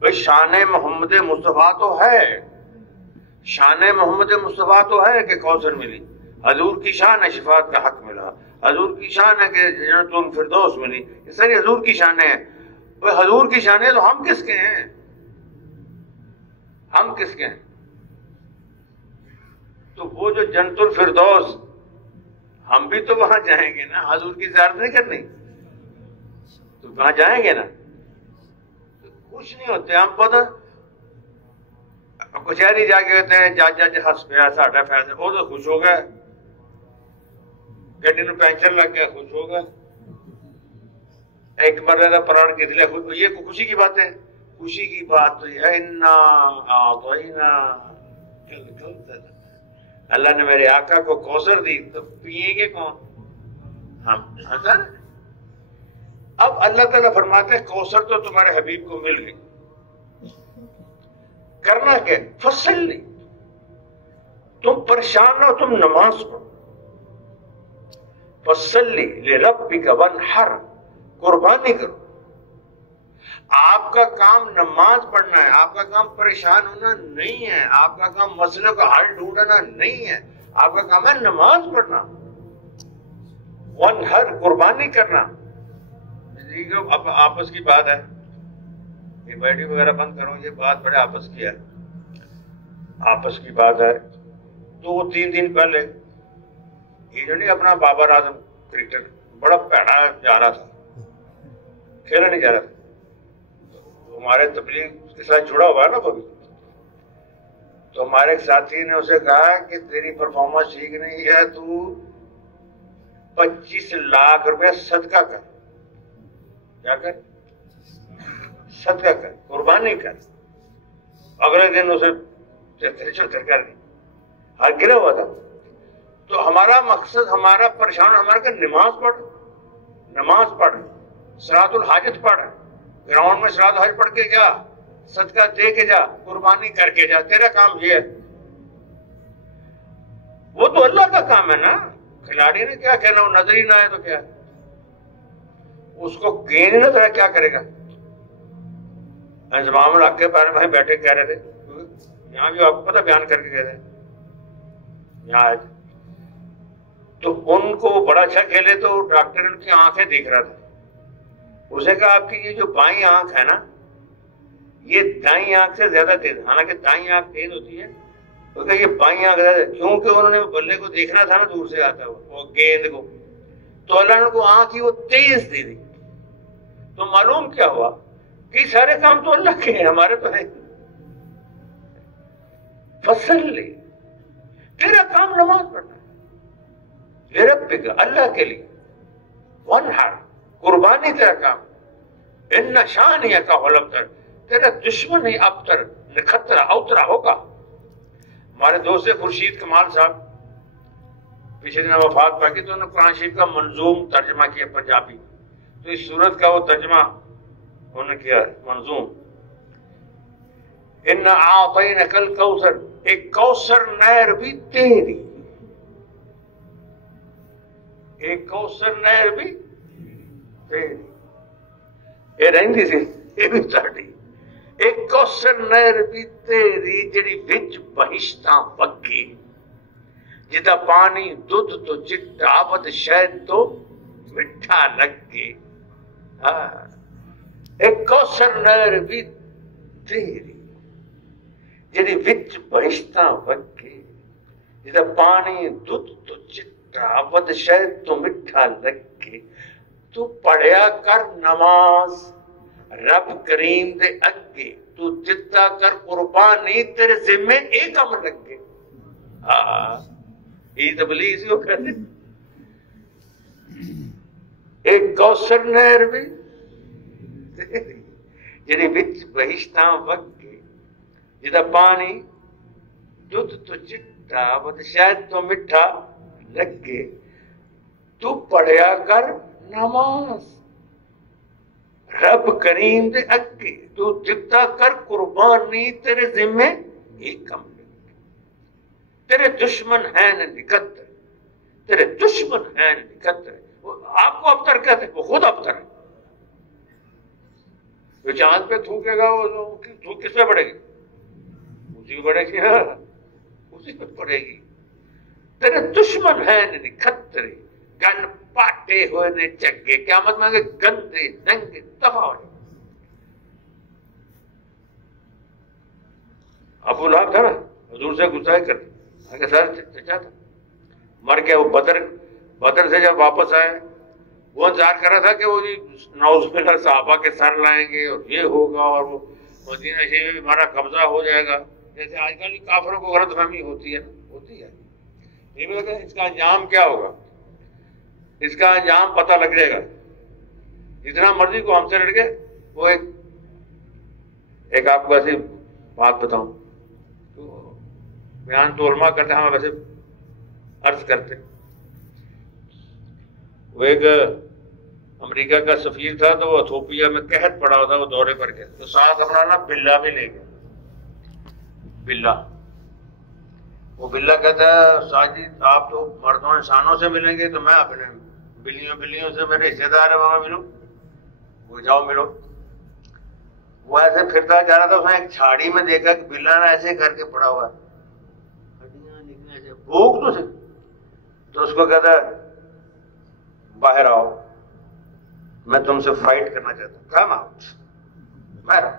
بھائی شان محمد مصطفیٰ تو ہے، شان محمد مصطفیٰ تو ہے کہ کوثر ملی. حضور کی شان ہے شفاعت کا حق ملا، حضور کی شان ہے کہ جنت الفردوس ملی، یہ ساری حضور کی شانیں ہیں. بھائی حضور کی شانیں تو ہم کس کے ہیں؟ ہم کس کے ہیں؟ تو وہ جو جنت الفردوس، ہم بھی تو وہاں جائیں گے نا، حضور کی زیارت نہیں کرنی تو وہاں جائیں گے نا. خوش نہیں ہوتے ہم پتہ کچہری جا کے کہتے ہیں جج ہس پیا ساڈا فیصلہ، وہ تو خوش ہو گیا، گڈی نو پینچر لگ گیا خوش ہو گیا، ایک مرے کا پران کس لیے خوش. یہ خوشی کی بات ہے؟ خوشی کی بات تو یہ ہے انا اعطینا الکوثر، اللہ نے میرے آقا کو کوثر دی تو پیئیں گے کون؟ ہم. اب اللہ تعالیٰ فرماتے ہیں کوثر تو تمہارے حبیب کو مل گئی، کرنا کیا؟ فصلی، تم پریشان ہو تم نماز پڑھو. فصلی لربک وانحر، قربانی کرو. آپ کا کام نماز پڑھنا ہے، آپ کا کام پریشان ہونا نہیں ہے، آپ کا کام مسئلے کا حل ڈھونڈنا نہیں ہے، آپ کا کام ہے نماز پڑھنا. وانحر، قربانی کرنا. اب آپس کی بات ہے، یہ بیٹھی وغیرہ بند کرو، یہ بات بڑے آپس کی ہے، آپس کی بات ہے. تو وہ 3 دن پہلے یہ جو نہیں اپنا بابر اعظم کرکٹر بڑا پیڑا جا رہا تھا، کھیلا نہیں جا رہا تھا. ہمارے تبلیغ کے ساتھ جڑا ہوا ہے نا کبھی، تو ہمارے ایک ساتھی نے اسے کہا کہ تیری پرفارمنس ٹھیک نہیں ہے، تو 25 لاکھ روپے صدقہ کر. کیا کر؟ صدقہ کر، قربانی کر. اگلے دن اسے کر گرا ہوا تھا. تو ہمارا مقصد، ہمارا پریشان ہمارا کہ نماز پڑھ، نماز پڑھ، صلاۃ الحاجت پڑھ، گراؤنڈ میں صلاۃ الحاجت پڑھ کے جا، صدقہ دے کے جا، قربانی کر کے جا. تیرا کام یہ ہے. وہ تو اللہ کا کام ہے نا. کھلاڑی نے کیا کہنا، وہ نظر ہی نہ آئے تو کیا، اس کو گیند نہ کرے کیا کرے گا. انضمام الحق کے بارے میں بیٹھے کہہ رہے تھے، یہاں بھی آپ کو پتہ بیان کر کے کہہ رہے ہیں یہاں آج. تو ان کو بڑا اچھا کھیلے تو ڈاکٹر ان کی آنکھیں دیکھ رہا تھا. اسے کہا آپ کی یہ جو بائیں آنکھ ہے نا، یہ دائیں آنکھ سے زیادہ تیز، حالانکہ دائیں آنکھ تیز ہوتی ہے، کیونکہ یہ بائیں آنکھ زیادہ، کیونکہ انہوں نے بلے کو دیکھنا تھا نا دور سے آتا وہ گیند کو، تو اللہ نے کو آنکھ ہی وہ تیز دے دی. تو معلوم کیا ہوا کہ سارے کام تو اللہ کے ہیں، ہمارے تو ہیں. فصلی، تیرا کام نماز پڑھنا ہے، لربک، اللہ کے لیے. وانحر، قربانی تیرا کام. ان شانئک هو الابتر، تیرا دشمن ہی ابتر، نکھترا اوترا ہوگا. ہمارے دوست خورشید کمال صاحب پچھلے دن وفات پا گئی، تو انہوں نے قرآن شریف کا منظوم ترجمہ کیا پنجابی. تو اس سورت کا وہ ترجمہ انہوں نے کیا منظوم. ان اعطینک الکوثر، ایک کوثر نہر بھی تیری، ایک کوثر نہر بھی تیری. یہ رہندی سی، یہ بھی تاڑی. ایک کوثر نہر بھی تیری جڑی وچ بہشتاں وگی، جدا پانی دودھ تو چٹا ود شہد تو مٹھا لگے. ایک کوثر نہر بھی تیری جڑی وچ بہشتاں وگی، جدا پانی دودھ تو چٹا ود شہد تو مٹھا لگے. تو پڑھیا کر نماز رب کریم دے اگے، تو دتا کر قربانی تیرے ذمے ایک کم لگے. یہ تبلیغ کو کہتے. ایک کوثر نہر بھی جڑی وچ بہشتاں وگے، جدا پانی دودھ تو چٹا ود شہد تو مٹھا لگے. تو پڑھیا کر نماز رب رب کریم دے اگے تو دتا کر قربانی تیرے ذمے ایک کم نہیں. تیرے دشمن ہیں نکتر، تیرے دشمن ہیں نکتر. آپ کو ابتر کہتے ہیں، وہ خود ابتر ہے. جو چاند پہ تھوکے گا وہ تھوک کس پہ پڑے گی؟ اسی پہ پڑے گی، اسی پہ پڑے گی. تیرے دشمن ہیں نکتر، گن پاٹے ہوئے نے چگے. قیامت میں گندے ننگے دفع ہو جائے. ابو لہب تھا نا، حضور سے گسائی کر دی، سر چچا تھا، مر گیا. وہ بدر سے جب واپس آئے وہ انتظار کر رہا تھا کہ وہ جی نعوذ باللہ صحابہ کے سر لائیں گے اور یہ ہوگا اور وہ مدینہ شریف میں ہمارا قبضہ ہو جائے گا. جیسے آج کل کافروں کو غلط فہمی ہوتی ہے نا، ہوتی ہے. یہ بھی لگا اس کا انجام کیا ہوگا، اس کا انجام پتہ لگ جائے گا. جتنا مرضی کو ہم سے لڑ گئے. وہ ایک آپ کو ایسی بات بتاؤں، تو بیان تو علماء کرتے ہیں، ہم ویسے عرض کرتے. وہ ایک امریکہ کا سفیر تھا، تو وہ ایتھوپیا میں قحط پڑا ہوا تھا، وہ دورے پر گئے تو ساتھ اپنا نا بلہ بھی لے گئے. بلہ، وہ بلہ کہتا ہے ساجی آپ تو مردوں انسانوں سے ملیں گے تو میں اپنے بلیوں سے میرے رشتے دار ہے وہاں ملوں. وہ جاؤ ملو. وہ ایسے پھرتا جا رہا تھا، اس نے ایک چھاڑی میں دیکھا کہ بلہ نے ایسے کر کے پڑا ہوا ہے، ہڈیاں نکلے ایسے بھوک تو سے. تو اس کو کہتا ہے باہر آؤ، میں تم سے فائٹ کرنا چاہتا ہوں. Come out. باہر آؤ.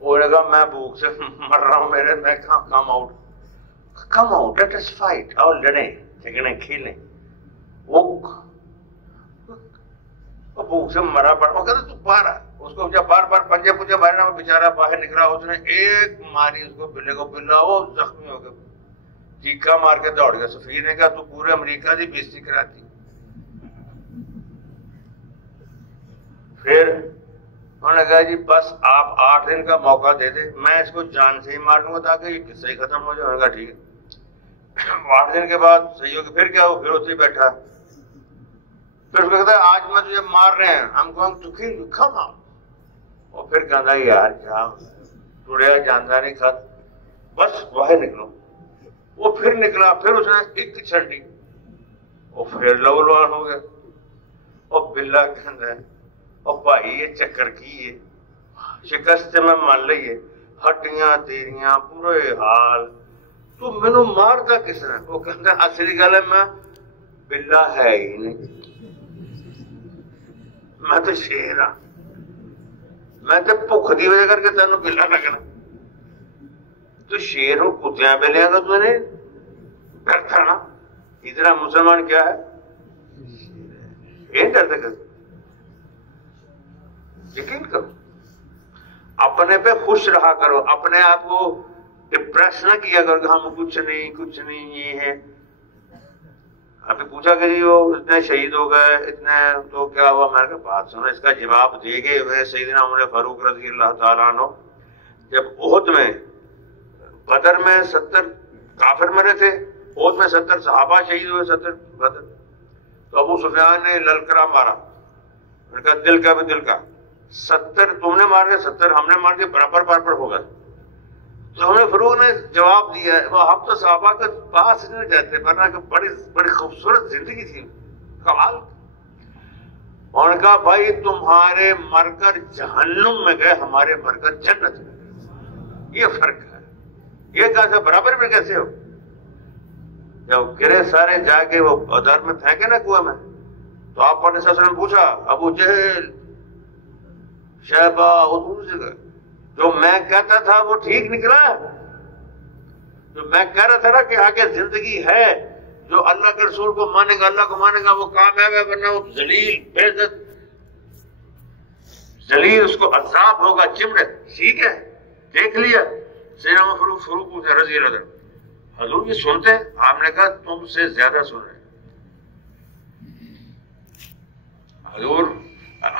وہ نے کہا میں بھوک سے مر رہا ہوں، میرے میں come out. Come out, let us fight. آؤ لڑیں جھگڑیں کھیلیں. وہ بھوک سے مرا پڑا. وہ کہتا تو باہر آ. اس کو جب بار پنجے پنجے باہر بیچارہ باہر نکلا، اس نے ایک ماری اس کو بلے کو، بلا وہ زخمی ہو گیا، چیخا مار کے دوڑ گیا. سفیر نے کہا تو پورے امریکہ کی بےزتی کراتی. پھر انہوں نے کہا جی بس آپ 8 دن کا موقع دے دیں، میں اس کو جان سے ہی مار دوں گا تاکہ یہ قصہ ہی ختم ہو جائے. انہوں نے کہا ٹھیک ہے. 8 دن کے بعد صحیح ہو گیا. پھر کیا ہو، پھر اسے بیٹھا. پھر اس کو کہتا ہے آج میں تجھے مار رہے ہیں، ہم going to kill you, come on. اور پھر کہتا یار کیا ٹوڑیا جانداری کھا، بس باہر نکلو. وہ پھر نکلا. پھر اس نے ایک چھڑی، اور پھر لولوان ہو گیا. اور بلا کہتا ہے اور بھائی یہ چکر کی ہے، شکست میں مان لئیے، ہڈیاں تیریاں پورے حال، تو مینو مارتا کس نے؟ وہ کہتا ہے اصلی گل ہے میں بلا ہے ہی نہیں، میں تو شیر ہاں، میں تو بھوک دی وجہ کر کے تینوں بلا لگنا. تو شیر ہوں کتیاں بلیاں کا تو نہیں ڈرتا نا. اتنا مسلمان کیا ہے، یہ ڈرتے کرتے. یقین کرو، اپنے پہ خوش رہا کرو، اپنے آپ کو ڈپریس نہ کیا کرو کہ ہم کچھ نہیں یہ ہے. ابھی پوچھا کہ جی وہ اتنے شہید ہو گئے، اتنے تو کیا ہوا؟ میں نے کہا بات سنو، اس کا جواب دے گئے ہوئے سیدنا عمر فاروق رضی اللہ تعالیٰ عنہ. جب احد میں، بدر میں 70 کافر مرے تھے، احد میں 70 صحابہ شہید ہوئے، 70 بدر. تو ابو سفیان نے للکرا مارا، میں نے کہا دل کا بھی دل کا، 70 تم نے مار کے 70 ہم نے مار کے برابر ہو گئے. تو ہمیں فاروق نے جواب دیا ہے، وہ ہم تو صحابہ کے پاس نہیں جاتے، ورنہ کہ بڑی خوبصورت زندگی تھی، کمال. اور کہا بھائی تمہارے مر کر جہنم میں گئے، ہمارے مر کر جنت میں، یہ فرق ہے. یہ کیسے برابر میں کیسے ہو؟ جب گرے سارے جا کے وہ بدر میں پھینکے نا کنویں میں، تو آپ صلی اللہ علیہ وسلم نے پوچھا ابو جہل شیبہ ادھور سے گئے، جو میں کہتا تھا وہ ٹھیک نکلا؟ جو میں کہہ رہا تھا نا کہ آگے زندگی ہے، جو اللہ کے رسول کو مانے گا، اللہ کو مانے گا، وہ کامیاب ہے، ورنہ وہ ذلیل بے عزت ذلیل، اس کو عذاب ہوگا چمڑے. ٹھیک ہے، دیکھ لیا. سیدنا فاروق رضی اللہ عنہ حضور بھی سنتے ہیں. آپ نے کہا تم سے زیادہ سن رہے.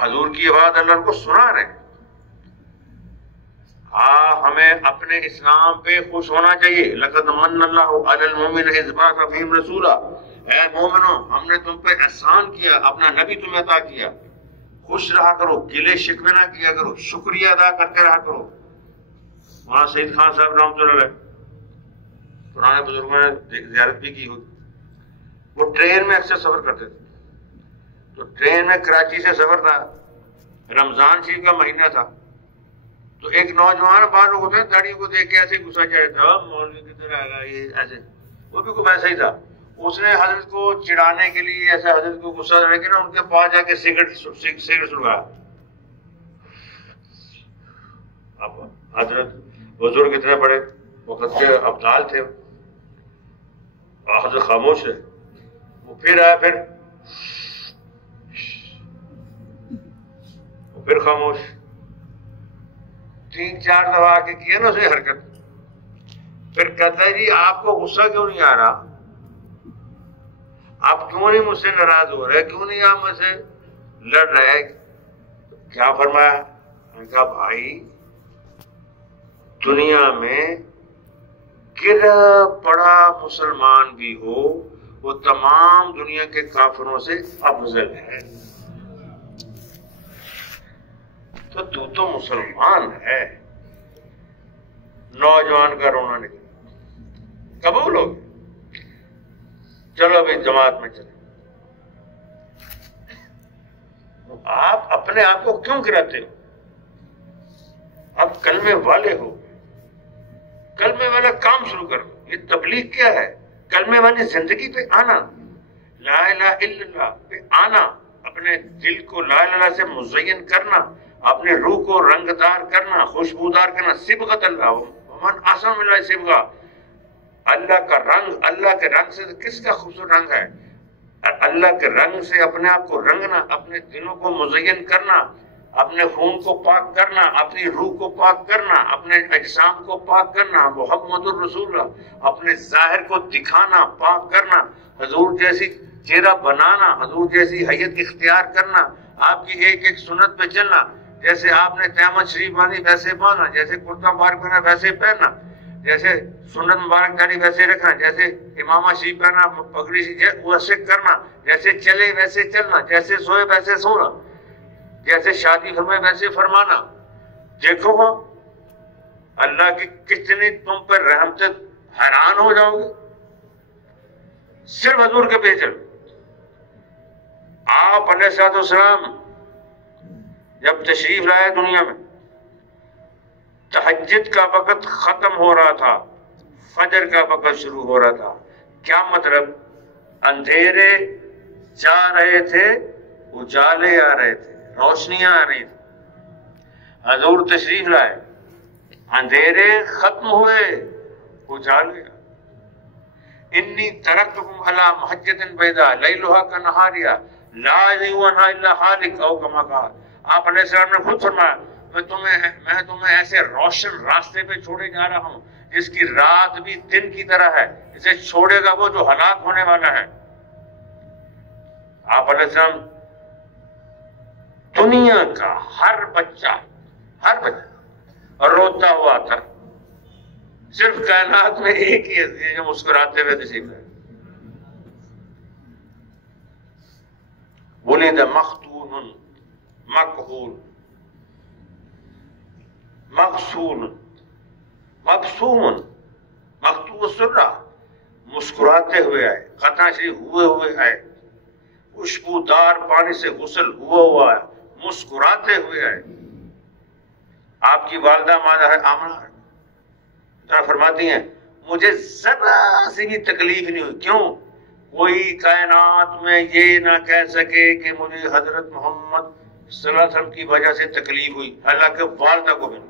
حضور کی بات اللہ کو سنا رہے. ہمیں اپنے اسلام پہ خوش ہونا چاہیے. لقد من اللہ علی المؤمن اذ بعث فیہم رسولا، اے مومنو ہم نے تم پہ احسان کیا، اپنا نبی تمہیں عطا کیا. خوش رہا کرو، گلے شکوے نہ کیا کرو، شکریہ ادا کرتے رہا کرو. وہاں سعید خان صاحب رحمۃ اللہ علیہ پرانے بزرگوں نے زیارت بھی کی ہوگی. وہ ٹرین میں اکثر سفر کرتے تھے. تو ٹرین میں کراچی سے سفر تھا، رمضان شریف کا مہینہ تھا. تو ایک نوجوان بعض لوگ ہوتے ہیں داڑھی کو دیکھ کے ایسے گھسا جائے تھا، مولوی کی طرح آ گیا یہ ایسے. وہ بھی کوئی ایسا ہی تھا. اس نے حضرت کو چڑھانے کے لیے ایسا حضرت کو غصہ لے کے نا ان کے پاس جا کے سگریٹ سلگایا. اب حضرت بزرگ اتنے بڑے وقت کے ابدال تھے، حضرت خاموش ہے. وہ پھر آیا، پھر خاموش. 3-4 دفعہ آ کے کیا نا اسے حرکت. پھر کہتا ہے جی آپ کو غصہ کیوں نہیں آ رہا؟ آپ کیوں نہیں مجھ سے ناراض ہو رہے؟ کیوں نہیں آپ مجھ سے لڑ رہے؟ کیا فرمایا؟ میں نے کہا بھائی دنیا میں گرا پڑا مسلمان بھی ہو وہ تمام دنیا کے کافروں سے افضل ہے. تو مسلمان ہے. نوجوان کا رونا نکلا. قبول ہو گیا. چلو ابھی جماعت میں چلے. آپ اپنے آپ کو کیوں گراتے ہو؟ آپ کلمے والے ہو، کلمے والا کام شروع کر دو. یہ تبلیغ کیا ہے؟ کلمے والی زندگی پہ آنا، لا الہ الا اللہ پہ آنا، اپنے دل کو لا الہ اللہ سے مزین کرنا، اپنے روح کو رنگدار کرنا، خوشبودار کرنا. صبغت اللہ، ومن احسن من اللہ صبغہ. اللہ کا رنگ، اللہ کے رنگ سے کس کا خوبصورت رنگ ہے؟ اللہ کے رنگ سے اپنے آپ کو رنگنا، اپنے دلوں کو مزین کرنا، اپنے خون کو پاک کرنا، اپنی روح کو پاک کرنا، اپنے اجسام کو پاک کرنا، محمد الرسول اللہ، اپنے ظاہر کو دکھانا، پاک کرنا، حضور جیسی چہرہ بنانا، حضور جیسی حیت اختیار کرنا، آپ کی ایک ایک سنت پہ چلنا. جیسے آپ نے تہمت شریف باندھی ویسے باندھنا، جیسے کرتا مبارک پہنا ویسے پہننا، جیسے سنت مبارک داڑھی ویسے رکھنا، جیسے امامہ شریف پہنا پگڑی ویسے کرنا، جیسے چلے ویسے چلنا، جیسے سوئے ویسے سونا، جیسے شادی فرمائے ویسے فرمانا. دیکھو ہاں اللہ کی کتنی تم پر رحمت، حیران ہو جاؤ گے. صرف حضور کے پیچھے آپ علیہ الصلوۃ والسلام جب تشریف لائے دنیا میں، تہجد کا وقت ختم ہو رہا تھا، فجر کا وقت شروع ہو رہا تھا. کیا مطلب؟ اندھیرے جا رہے تھے، اجالے آ رہے تھے، روشنیاں آ رہی تھی. حضور تشریف لائے، اندھیرے ختم ہوئے، اجالے. انی ترکتکم علی محجۃ بیضاء لیلھا کنہارہا لا یزیغ عنہا الا ہالک، او کما قال. آپ علیہ السلام نے خود فرمایا میں تمہیں ایسے روشن راستے پہ چھوڑے جا رہا ہوں جس کی رات بھی دن کی طرح ہے. اسے چھوڑے گا وہ جو ہلاک ہونے والا ہے. آپ علیہ السلام دنیا کا ہر بچہ روتا ہوا تھا. صرف کائنات میں ایک ہی ہے جو مسکراتے ہوئے تشریف لائے. ولد مختون مقہول مقصون مقصوم مقتوع السرہ، مسکراتے ہوئے آئے، خطا شریف ہوئے آئے، خوشبودار پانی سے غسل ہوا ہے، مسکراتے ہوئے آئے. آپ کی والدہ ماں آمنہ فرماتی ہیں مجھے ذرا سی بھی تکلیف نہیں ہوئی. کیوں؟ کوئی کائنات میں یہ نہ کہہ سکے کہ مجھے حضرت محمد صلی اللہ علیہ وسلم کی وجہ سے تکلیف ہوئی. اللہ کے والدہ کو بھی نہیں.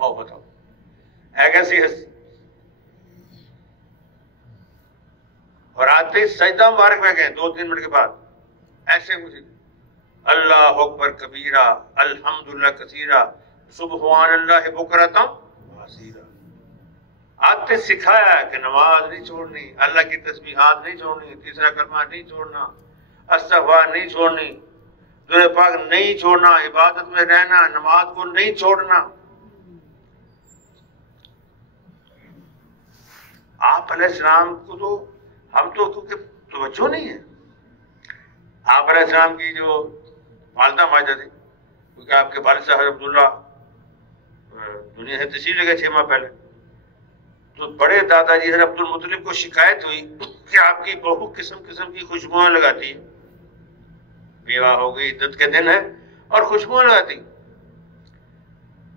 بتاؤ ہے کیسی ہستی. اور آتے ہی سجدہ مبارک میں گئے 2-3 منٹ کے بعد ایسے مجھے اللہ اکبر کبیرہ الحمدللہ کثیرہ سبحان اللہ بکرۃ واصیلا. آتے سکھایا کہ نماز نہیں چھوڑنی، اللہ کی تسبیحات نہیں چھوڑنی، تیسرا کلمہ نہیں چھوڑنا، استغفار نہیں چھوڑنی، درود پاک نہیں چھوڑنا، عبادت میں رہنا، نماز کو نہیں چھوڑنا. آپ علیہ السلام کو تو ہم تو کیونکہ توجہ نہیں ہے. آپ علیہ السلام کی جو والدہ ماجدہ تھی، کیونکہ آپ کے والد صاحب عبداللہ دنیا سے تشریف لے گئے 6 ماہ پہلے. تو بڑے دادا جی حضرت عبد المطلب کو شکایت ہوئی کہ آپ کی بہو قسم قسم کی خوشبوئیں لگاتی ہے، بیوہ ہو گئی، عدت کے دن ہے اور خوشبوئیں لگاتی.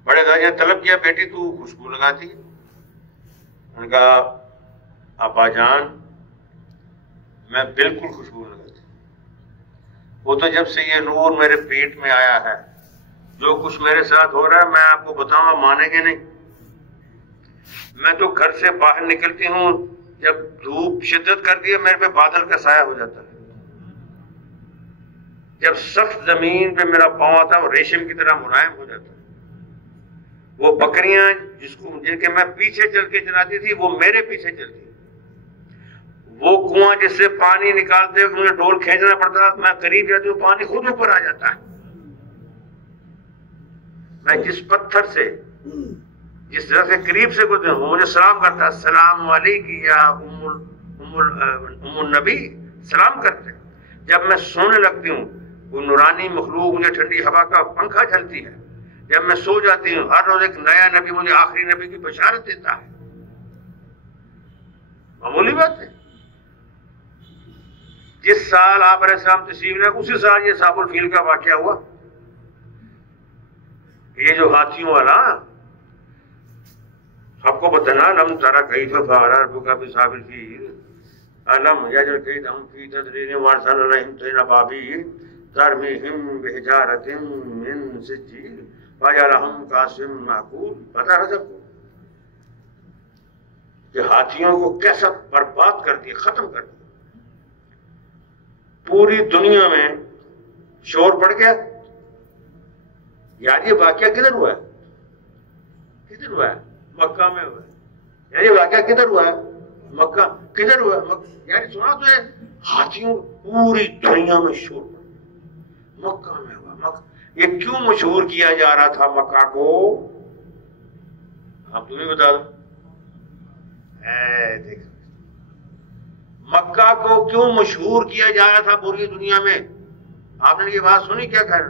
بڑے دادا جی نے طلب کیا بیٹی تو خوشبو لگاتی ہے. انہوں نے کہا ابا جان میں بالکل خوشبو لگاتی. وہ تو جب سے یہ نور میرے پیٹ میں آیا ہے، جو کچھ میرے ساتھ ہو رہا ہے میں آپ کو بتاؤں آپ مانیں گے نہیں. میں تو گھر سے باہر نکلتی ہوں، جب دھوپ شدت کرتی ہے میرے پہ بادل کا سایہ ہو جاتا ہے. جب سخت زمین پہ میرا پاؤں آتا ہے وہ ریشم کی طرح ملائم ہو جاتا ہے. وہ بکریاں جن کے میں پیچھے چل کے چلاتی تھی وہ میرے پیچھے چلتی. وہ کنواں جس سے پانی نکالتے ہوئے مجھے ڈول کھینچنا پڑتا، میں قریب جاتی ہوں پانی خود اوپر آ جاتا ہے. میں جس پتھر سے جس طرح سے قریب سے گزرا ہوں مجھے سلام کرتا، السلام علیکم یا ام النبی، سلام کرتے. جب میں سونے لگتی ہوں وہ نورانی مخلوق مجھے ٹھنڈی ہوا کا پنکھا جھلتی ہے. جب میں سو جاتی ہوں ہر روز ایک نیا نبی مجھے آخری نبی کی بشارت دیتا ہے. معمولی بات ہے. جس سال آپ علیہ السلام تشریف لائے اسی سال یہ صاحب الفیل کا واقعہ ہوا. یہ جو ہاتھیوں والا آپ کو بتانا لم ترا کیف فعل ربک بأصحاب الفیل الم یجعل کیدہم فی تضلیل وارسل علیہم طیرا ابابیل ترمیہم بحجارۃ من سجیل فجعلہم کعصف مأکول. پتہ ہے سب کو کہ ہاتھیوں کو کیسا برباد کر دیا، ختم کر دیا. پوری دنیا میں شور پڑ گیا. یار یہ واقعہ کدھر ہوا ہے؟ کدھر ہوا ہے؟ مکہ میں ہوا ہے. یار یہ واقعہ کدھر ہوا ہے؟ مکہ. کدھر ہوا ہے؟ یار سنا تو ہے ہاتھیوں پوری دنیا میں شور پڑا، مکہ میں ہوا. مکہ یہ کیوں مشہور کیا جا رہا تھا مکہ کو؟ آپ تمہیں بتا دو. دیکھ مکہ کو کیوں مشہور کیا جا رہا تھا پوری دنیا میں؟ آپ نے یہ بات سنی کیا خیر؟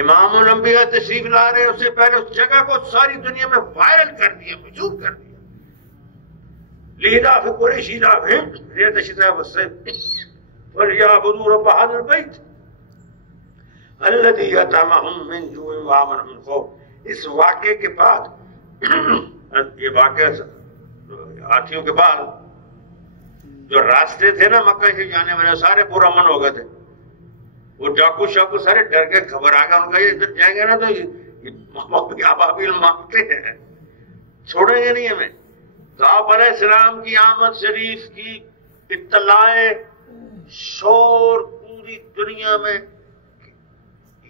امام الانبیاء تشریف لا رہے اس سے پہلے اس جگہ کو ساری دنیا میں وائرل کر دیا، مشہور کر دیا. لإیلاف قریش ایلافہم رحلۃ الشتاء والصیف فلیعبدوا رب ھذا البیت الذی اطعمہم من جوع وآمنہم من خوف. اس واقعے کے بعد یہ واقعہ ہاتھیوں کے بعد جو راستے تھے نا مکہ سے جانے والے سارے پرامن ہو گئے تھے. وہ ڈاکو شاکو سارے ڈر کے گھبرا گئے. ان کا یہ ادھر جائیں گے نا تو ابابیل مانگتے ہیں، چھوڑیں گے نہیں ہمیں. آپ علیہ السلام کی آمد شریف کی اطلاع شور پوری دنیا میں.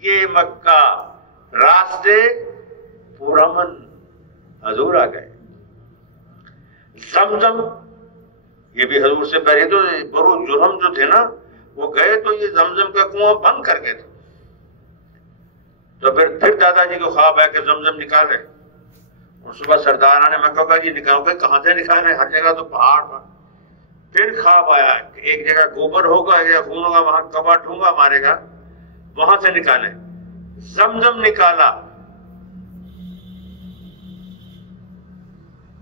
یہ مکہ راستے پرامن، حضور آ گئے. زمزم یہ بھی حضور سے پہلے تو برو جرہم جو تھے نا وہ گئے تو یہ زمزم کا کنواں بند کر گئے تھے. تو پھر دادا جی کو خواب ہے کہ زمزم نکالے. اور صبح سردار نے مکہ کا جی نکالو کہ کہاں سے نکالے؟ ہر جگہ تو پہاڑ تھا. پھر خواب آیا کہ ایک جگہ گوبر ہوگا یا خون ہوگا، وہاں کبا ٹھونگا مارے گا، وہاں سے نکالے. زمزم نکالا.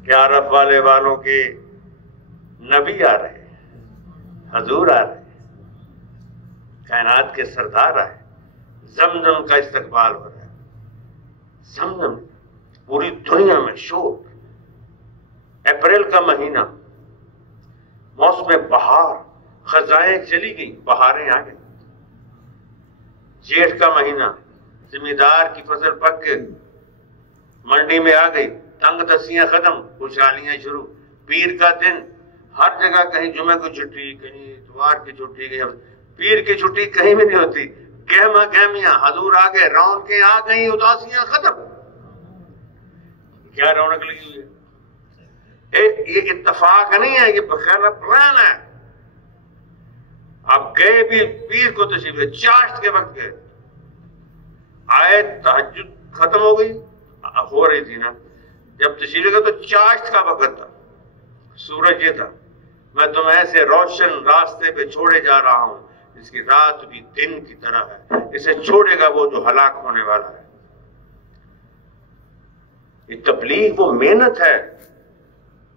کیا عرب والے والوں کے نبی آ رہے، حضور آ رہے، کائنات کے سردار آئے. زمزم کا استقبال ہو رہا ہے. زمزم پوری دنیا میں شور. اپریل کا مہینہ، موسم بہار، خزائیں چلی گئی، بہاریں آ گئی. جیٹھ کا مہینہ، زمیندار کی فصل پک کے منڈی میں آ گئی، تنگ دستیاں ختم، خوشحالیاں شروع. پیر کا دن، ہر جگہ کہیں جمعہ کی چھٹی، کہیں اتوار کی چھٹی، کہیں پیر کی چھٹی کہیں بھی نہیں ہوتی. گہما گہمیاں، حضور آ گئے، رونقیں آ گئیں، اداسیاں ختم. کیا رونق لگی ہوئی ہے؟ یہ اتفاق نہیں ہے، یہ بخیر پلان ہے. اب گئے بھی پیر کو تشریف لے، چاشت کے وقت گئے. آئے تہجد ختم ہو گئی، ہو رہی تھی نا جب تشریف لے تو چاشت کا وقت تھا. سورج یہ تھا، میں تمہیں ایسے روشن راستے پہ چھوڑے جا رہا ہوں اس کی رات بھی دن کی طرح ہے، اسے چھوڑے گا وہ جو ہلاک ہونے والا ہے۔ یہ تبلیغ وہ محنت ہے،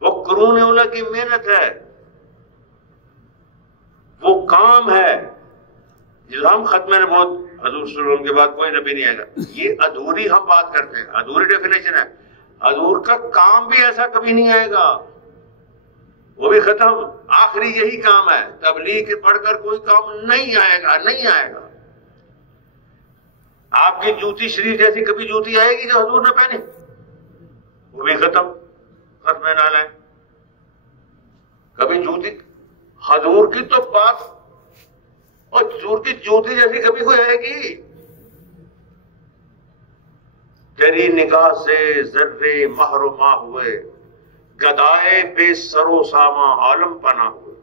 وہ قرون اولیٰ کی محنت ہے، وہ کام ہے جس ہم ختم نبوت حضور صلی اللہ علیہ وسلم کے بعد کوئی نبی نہیں آئے گا، یہ ادھوری ہم بات کرتے ہیں، ادھوری ڈیفینیشن ہے۔ حضور کا کام بھی ایسا کبھی نہیں آئے گا، وہ بھی ختم، آخری یہی کام ہے، تبلیغ کے پڑھ کر کوئی کام نہیں آئے گا، نہیں آئے گا۔ آپ کی جوتی شریف جیسی کبھی جوتی آئے گی جو حضور نے پہنی؟ وہ بھی ختم، ختم نال ہے۔ کبھی جوتی حضور کی تو بات، اور حضور کی جوتی جیسی کبھی کوئی آئے گی؟ تیری نگاہ سے ذرے مہر و ماہ ہوئے، گدائے بے سر و ساما عالم پناہ ہوئے۔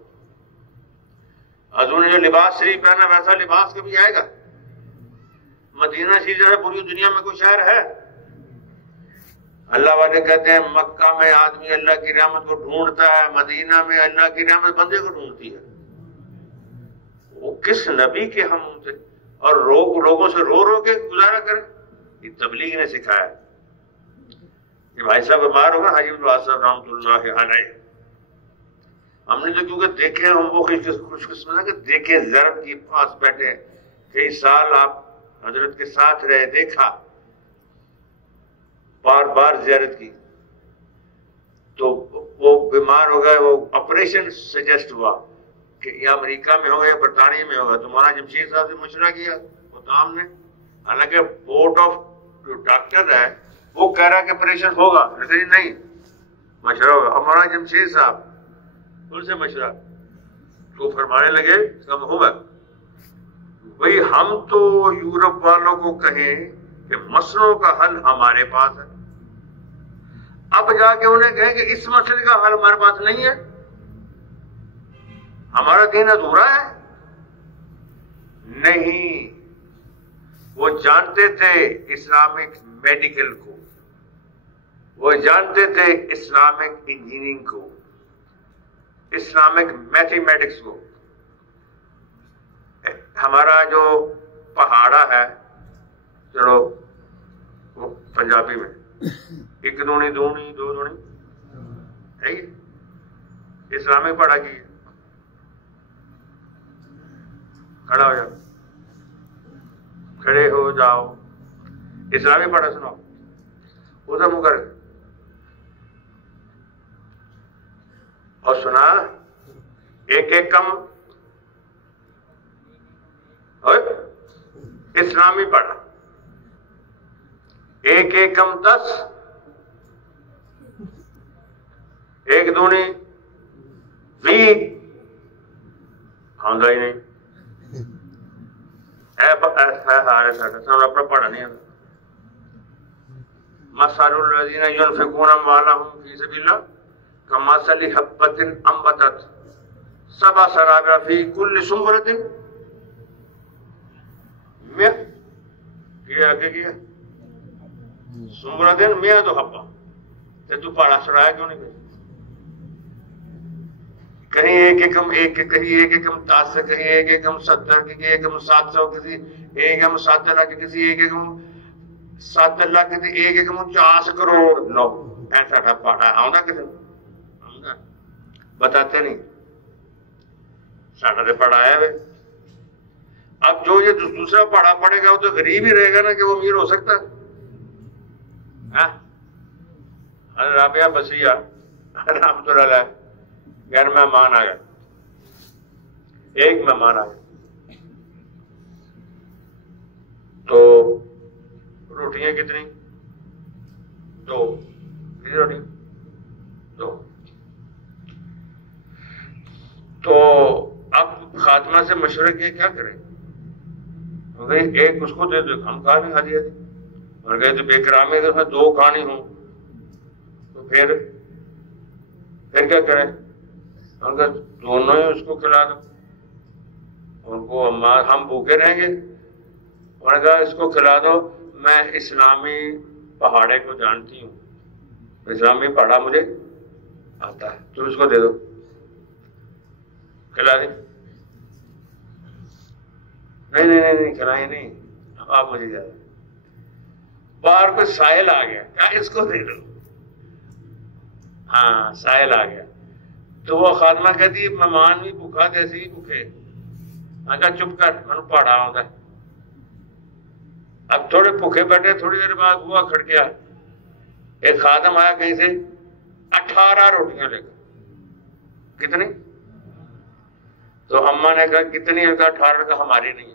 حضور نے جو لباس شریف پہنا ویسا لباس کبھی آئے گا؟ مدینہ شریف جو ہے پوری دنیا میں کوئی شہر ہے؟ اللہ والے کہتے ہیں مکہ میں آدمی اللہ کی رحمت کو ڈھونڈتا ہے، مدینہ میں اللہ کی رحمت بندے کو ڈھونڈتی ہے۔ وہ کس نبی کے ہم ان سے اور لوگوں سے رو رو کے گزارا کریں؟ یہ تبلیغ نے سکھایا۔ یہ بھائی صاحب بیمار ہوگا حاجی عبدالوہاب صاحب رحمۃ اللہ علیہ، ہم نے جو کیونکہ دیکھے ہم وہ خوش قسمت ہے کہ دیکھے ضرب کے پاس بیٹھے کئی سال آپ حضرت کے ساتھ رہے، دیکھا، بار بار زیارت کی، تو وہ بیمار ہو گئے، وہ آپریشن سجیسٹ ہوا کہ یا امریکہ میں ہوگا یا برطانیہ میں ہوگا، تو مولانا جمشید صاحب سے مشورہ کیا، وہ تو ہم نے، حالانکہ بورڈ آف جو ڈاکٹر ہے وہ کہہ رہا کہ آپریشن ہوگا، لیکن نہیں، مشورہ ہوگا۔ اور مولانا جمشید صاحب ان سے مشورہ تو فرمانے لگے کم ہوگا۔ بھئی ہم تو یورپ والوں کو کہیں کہ مسئلوں کا حل ہمارے پاس ہے، اب جا کے انہیں کہیں کہ اس مسئلے کا حل ہمارے پاس نہیں ہے، ہمارا دین ادھورا ہے؟ نہیں، وہ جانتے تھے اسلامک میڈیکل کو، وہ جانتے تھے اسلامک انجینئرنگ کو، اسلامک میتھمیٹکس کو۔ ہمارا جو پہاڑا ہے، چلو وہ پنجابی میں ایک دونی دونی دو دونی ہے، اسلامک پڑھا کی، کھڑا ہو جاؤ، کھڑے ہو جاؤ، اسلامی پڑھا سناؤ، ادھر منہ کر اور سنا، ایک ایک کم اسلامی پڑھا، ایک ایک کم 10، ایک دونی 20، آنگا ہی نہیں، اپنا پڑھا نہیں ہے۔ مثل الذین ينفقون اموالهم فی سبیل اللہ کمثل حبۃ انبتت سبع سنابل فی کل سنبلۃ مئہ، یہ آگے کیا سنبلۃ مئۃ حبہ، تو پڑھا چڑھایا کیوں نہیں؟ کہیں ایک ایکم ایک، کہیں ایک ایکم 10، کہیں ایک ایکم 70، کہیں ایک ایکم 700، کسی ایک ایکم 7 لاکھ، کسی ایک ایکم 7 لاکھ، کسی ایک ایکم 50 کروڑ۔ لو ایسا تھا پڑھا آؤں کسی بتاتے نہیں، ساڑھا دے پڑھایا ہے۔ اب جو یہ دوسرا پڑھا پڑے گا وہ تو غریب ہی رہے گا نا کہ وہ امیر ہو سکتا ہے۔ رابعہ بصیہ رحمۃ اللہ علیہ گھر مہمان آ گئے، ایک مہمان آ گئے تو روٹیاں کتنی؟ 2، کتنی روٹی؟ 2۔ تو اب خاتمہ سے مشورہ کیا کیا کریں؟ ایک اس کو دے دو، ہم کھا بھی کھا دیا تھے، اور کہے تو بے کرامی اگر 2 کھانی ہوں تو پھر کیا کریں؟ ان کا دونوں ہی اس کو کھلا دو، ان کو ہم بھوکے رہیں گے، انہوں نے کہا اس کو کھلا دو، میں اسلامی پہاڑے کو جانتی ہوں، اسلامی پہاڑا مجھے آتا ہے، تو اس کو دے دو، کھلا دیں۔ نہیں کھلائیں نہیں، آپ مجھے جا رہے باہر کوئی سائل آ گیا، کیا اس کو دے دو، ہاں سائل آ گیا تو وہ خادمہ کہتی مہمان بھی بھوکا دے سی بھوکے، میں کہا چپ کر میں پہاڑا ہوتا ہے۔ اب تھوڑے بھوکے بیٹھے، تھوڑی دیر بعد ہوا کھڑکیا، ایک خادم آیا کہیں سے 18 روٹیاں لے کر۔ کتنی؟ تو اماں نے کہا کتنی؟ ان کا 18 کا ہماری نہیں ہے۔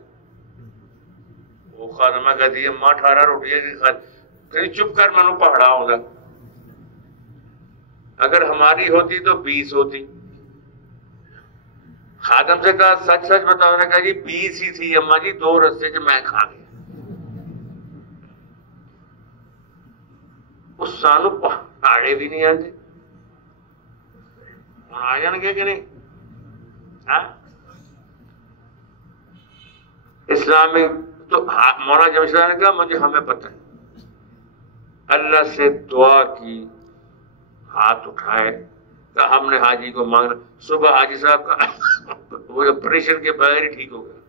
وہ خادمہ کہتی ہے اماں 18 روٹیاں کی چپ کر میں پہاڑا ہوگا، اگر ہماری ہوتی تو 20 ہوتی۔ خادم سے کہا سچ سچ بتاؤ، نے کہا جی 20 ہی تھی اماں جی، 2 رستے جو میں کھا گیا۔ اس سانو پہاڑے بھی نہیں آتے، آ جان گے کہ نہیں؟ اسلامی تو مولانا جمشید نے کہا مجھے ہمیں پتہ ہے، اللہ سے دعا کی، ہاتھ اٹھائے کہ ہم نے حاجی کو مانگنا۔ صبح حاجی صاحب کا وہ آپریشن کے بغیر ہی ٹھیک ہو گیا۔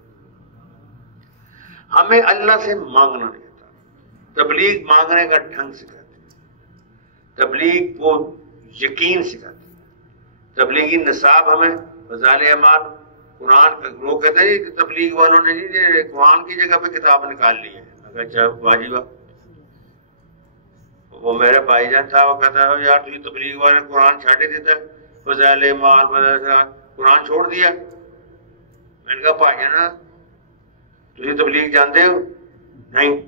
ہمیں اللہ سے مانگنا نہیں آتا، تبلیغ مانگنے کا ڈھنگ سکھاتے ہیں، تبلیغ کو یقین سکھاتے ہیں، تبلیغی نصاب ہمیں فضائل اعمال قرآن، وہ کہتے ہیں کہ تبلیغ والوں نے جی قرآن کی جگہ پہ کتاب نکال لی ہے۔ اچھا واجب، وہ میرے بھائی جان تھا، وہ کہتا ہے یار تجھے تبلیغ والے قرآن چھاٹ ہی دیتا ہے، فضائل اعمال قرآن چھوڑ دیا۔ میں نے کہا بھائی جان تجھے تبلیغ جانتے ہو؟ نہیں۔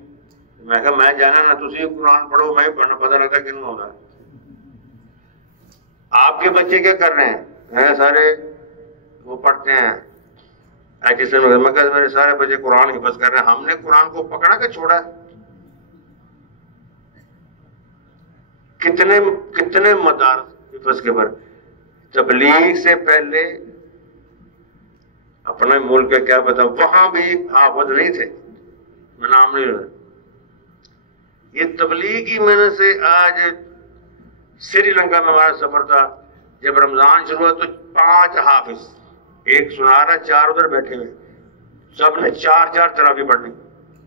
میں کہا میں جانا نہ، تسی قرآن پڑھو میں پڑھنا، پتہ لگتا کن ہوگا۔ آپ کے بچے کیا کر رہے ہیں؟ سارے وہ پڑھتے ہیں میرے سارے بچے قرآن حفظ کر رہے ہیں۔ ہم نے قرآن کو پکڑا کہ چھوڑا؟ کتنے مدارس حفظ کے بارے۔ تبلیغ سے پہلے اپنے ملک کا کیا بتاؤ، وہاں بھی حافظ نہیں تھے، میں نام نہیں رہا۔ یہ تبلیغ کی محنت سے آج سری لنکا میں ہمارا سفر تھا، جب رمضان شروع ہوا تو 5 حافظ، ایک سنا رہا، 4 ادھر بیٹھے ہوئے، سب نے 4 تراویح پڑھنی،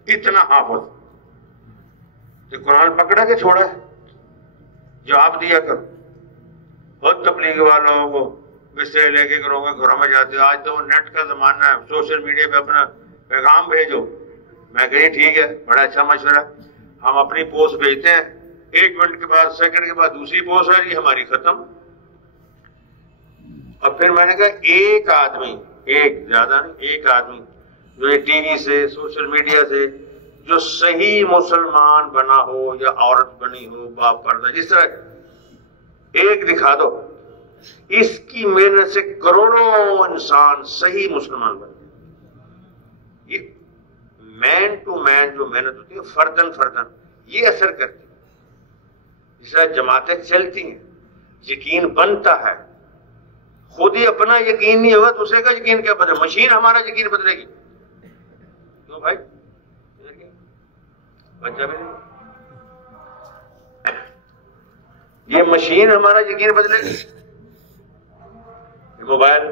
اتنا حافظ۔ تو قرآن پکڑا کہ چھوڑا ہے؟ جواب دیا کرو۔ بہت تبلیغ والوں کو بسترے لے کے گھروں میں جاتے ہو، آج تو وہ نیٹ کا زمانہ ہے، سوشل میڈیا پہ اپنا پیغام بھیجو۔ میں کہیں ٹھیک ہے، بڑا اچھا مشورہ۔ ہم اپنی پوسٹ بھیجتے ہیں، 1 منٹ کے بعد، سیکنڈ کے بعد دوسری پوسٹ آ رہی ہے ہماری، ختم۔ اور پھر میں نے کہا ایک آدمی، ایک زیادہ نہیں، ایک آدمی جو ٹی وی سے، سوشل میڈیا سے جو صحیح مسلمان بنا ہو یا عورت بنی ہو باپ پردہ، جس طرح ایک دکھا دو، اس کی محنت سے کروڑوں انسان صحیح مسلمان بنتے ہیں۔ یہ مین ٹو مین جو محنت ہوتی ہے، فردن فردن، یہ اثر کرتی ہے۔ جس طرح جماعتیں چلتی ہیں، یقین بنتا ہے، خود ہی اپنا یقین نہیں ہوگا، دوسرے کا یقین کیا بدلے؟ مشین ہمارا یقین بدلے گی کیوں بھائی؟ بچہ بھی نہیں، یہ مشین ہمارا یقین بدلے گی۔ موبائل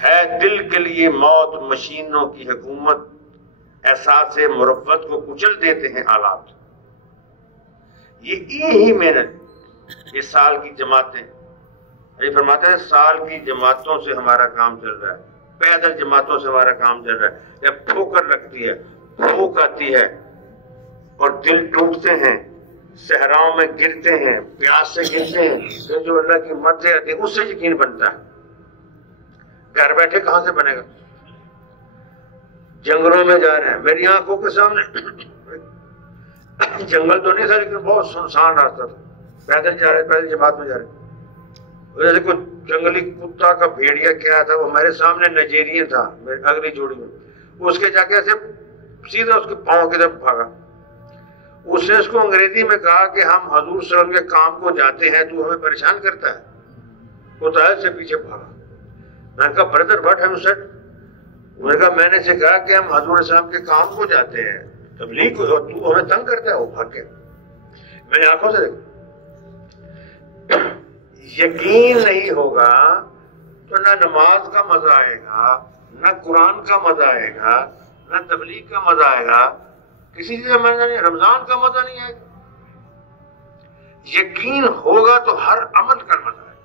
ہے دل کے لیے موت، مشینوں کی حکومت، احساس مروت کو کچل دیتے ہیں آلات۔ یہی محنت، یہ سال کی جماعتیں، یہ فرماتے ہیں سال کی جماعتوں سے ہمارا کام چل رہا ہے، پیدل جماعتوں سے ہمارا کام چل رہا ہے۔ جب ٹھوکر لگتی ہے، بھوک آتی ہے اور دل ٹوٹتے ہیں، صحراؤں میں گرتے ہیں، پیاس سے گرتے ہیں، تو جو اللہ کی مدد آتی ہے اس سے یقین بنتا ہے۔ گھر بیٹھے کہاں سے بنے گا؟ جنگلوں میں جا رہے ہیں، میری آنکھوں کے سامنے جنگل تو نہیں تھا لیکن بہت سنسان راستہ تھا، پیدل جا رہے، پیدل جماعت میں جا رہے، جیسے کوئی جنگلی کتا کا بھیڑیا کیا تھا، وہ میرے سامنے نائجیرین تھا میری اگلی جوڑی میں، اس کے جا کے ایسے سیدھا اس کے پاؤں کی طرف بھاگا۔ اس نے اس کو انگریزی میں کہا کہ ہم حضور صلی اللہ علیہ وسلم کے کام کو جاتے ہیں، تو ہمیں پریشان کرتا ہے۔ وہ تائل سے پیچھے بھاگا۔ میں نے کہا brother what have you said? میں نے کہا میں نے سے کہا کہ ہم حضور صاحب کے کام کو جاتے ہیں، تبلیغ کو، تو ہمیں تنگ کرتا ہے۔ وہ بھاگ کے میں نے آنکھوں سے یقین نہیں ہوگا تو نہ نماز کا مزہ آئے گا، نہ قرآن کا مزہ آئے گا، نہ تبلیغ کا مزہ آئے گا، کسی چیز کا مزہ نہیں، رمضان کا مزہ نہیں آئے گا۔ یقین ہوگا تو ہر عمل کا مزہ آئے گا۔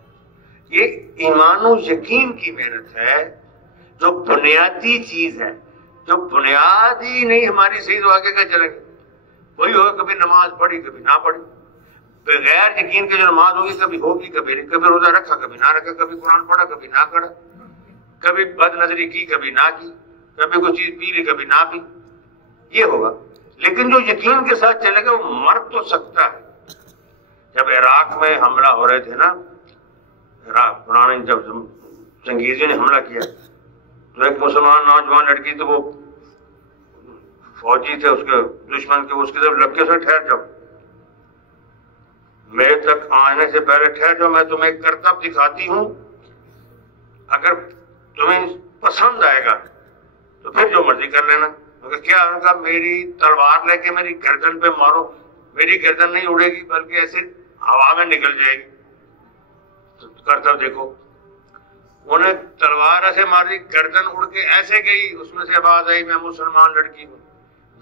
یہ ایمان و یقین کی محنت ہے جو بنیادی چیز ہے، جو بنیاد ہی نہیں ہماری صحیح تو آگے کا چلے گا۔ وہی ہوگا کبھی نماز پڑھی کبھی نہ پڑھی، بغیر یقین کے جو نماز ہوگی کبھی ہوگی کبھی نہیں، کبھی روزہ رکھا کبھی نہ رکھا، کبھی قرآن پڑھا کبھی نہ پڑھا، کبھی بد نظری کی کبھی نہ کی، کبھی کوئی چیز پی لی کبھی نہ پی، یہ ہوگا۔ لیکن جو یقین کے ساتھ چلے گا وہ مر تو سکتا ہے۔ جب عراق میں حملہ ہو رہے تھے نا، عراق پرانے جب چنگیزی نے حملہ کیا تو ایک مسلمان نوجوان لڑکی تو وہ فوجی تھے اس کے دشمن کے، اس کی طرف لگ کے سے ٹھہر جاؤ، میرے تک آنے سے پہلے ٹھہر جاؤ، میں تمہیں ایک کرتب دکھاتی ہوں، اگر تمہیں پسند آئے گا تو پھر جو مرضی کر لینا۔ مگر کیا ان کا میری تلوار لے کے میری گردن پہ مارو، میری گردن نہیں اڑے گی بلکہ ایسے ہوا میں نکل جائے گی۔ تو کرتب دیکھو، انہیں تلوار ایسے ماری، گردن اڑ کے ایسے گئی، اس میں سے آواز آئی میں مسلمان لڑکی ہوں،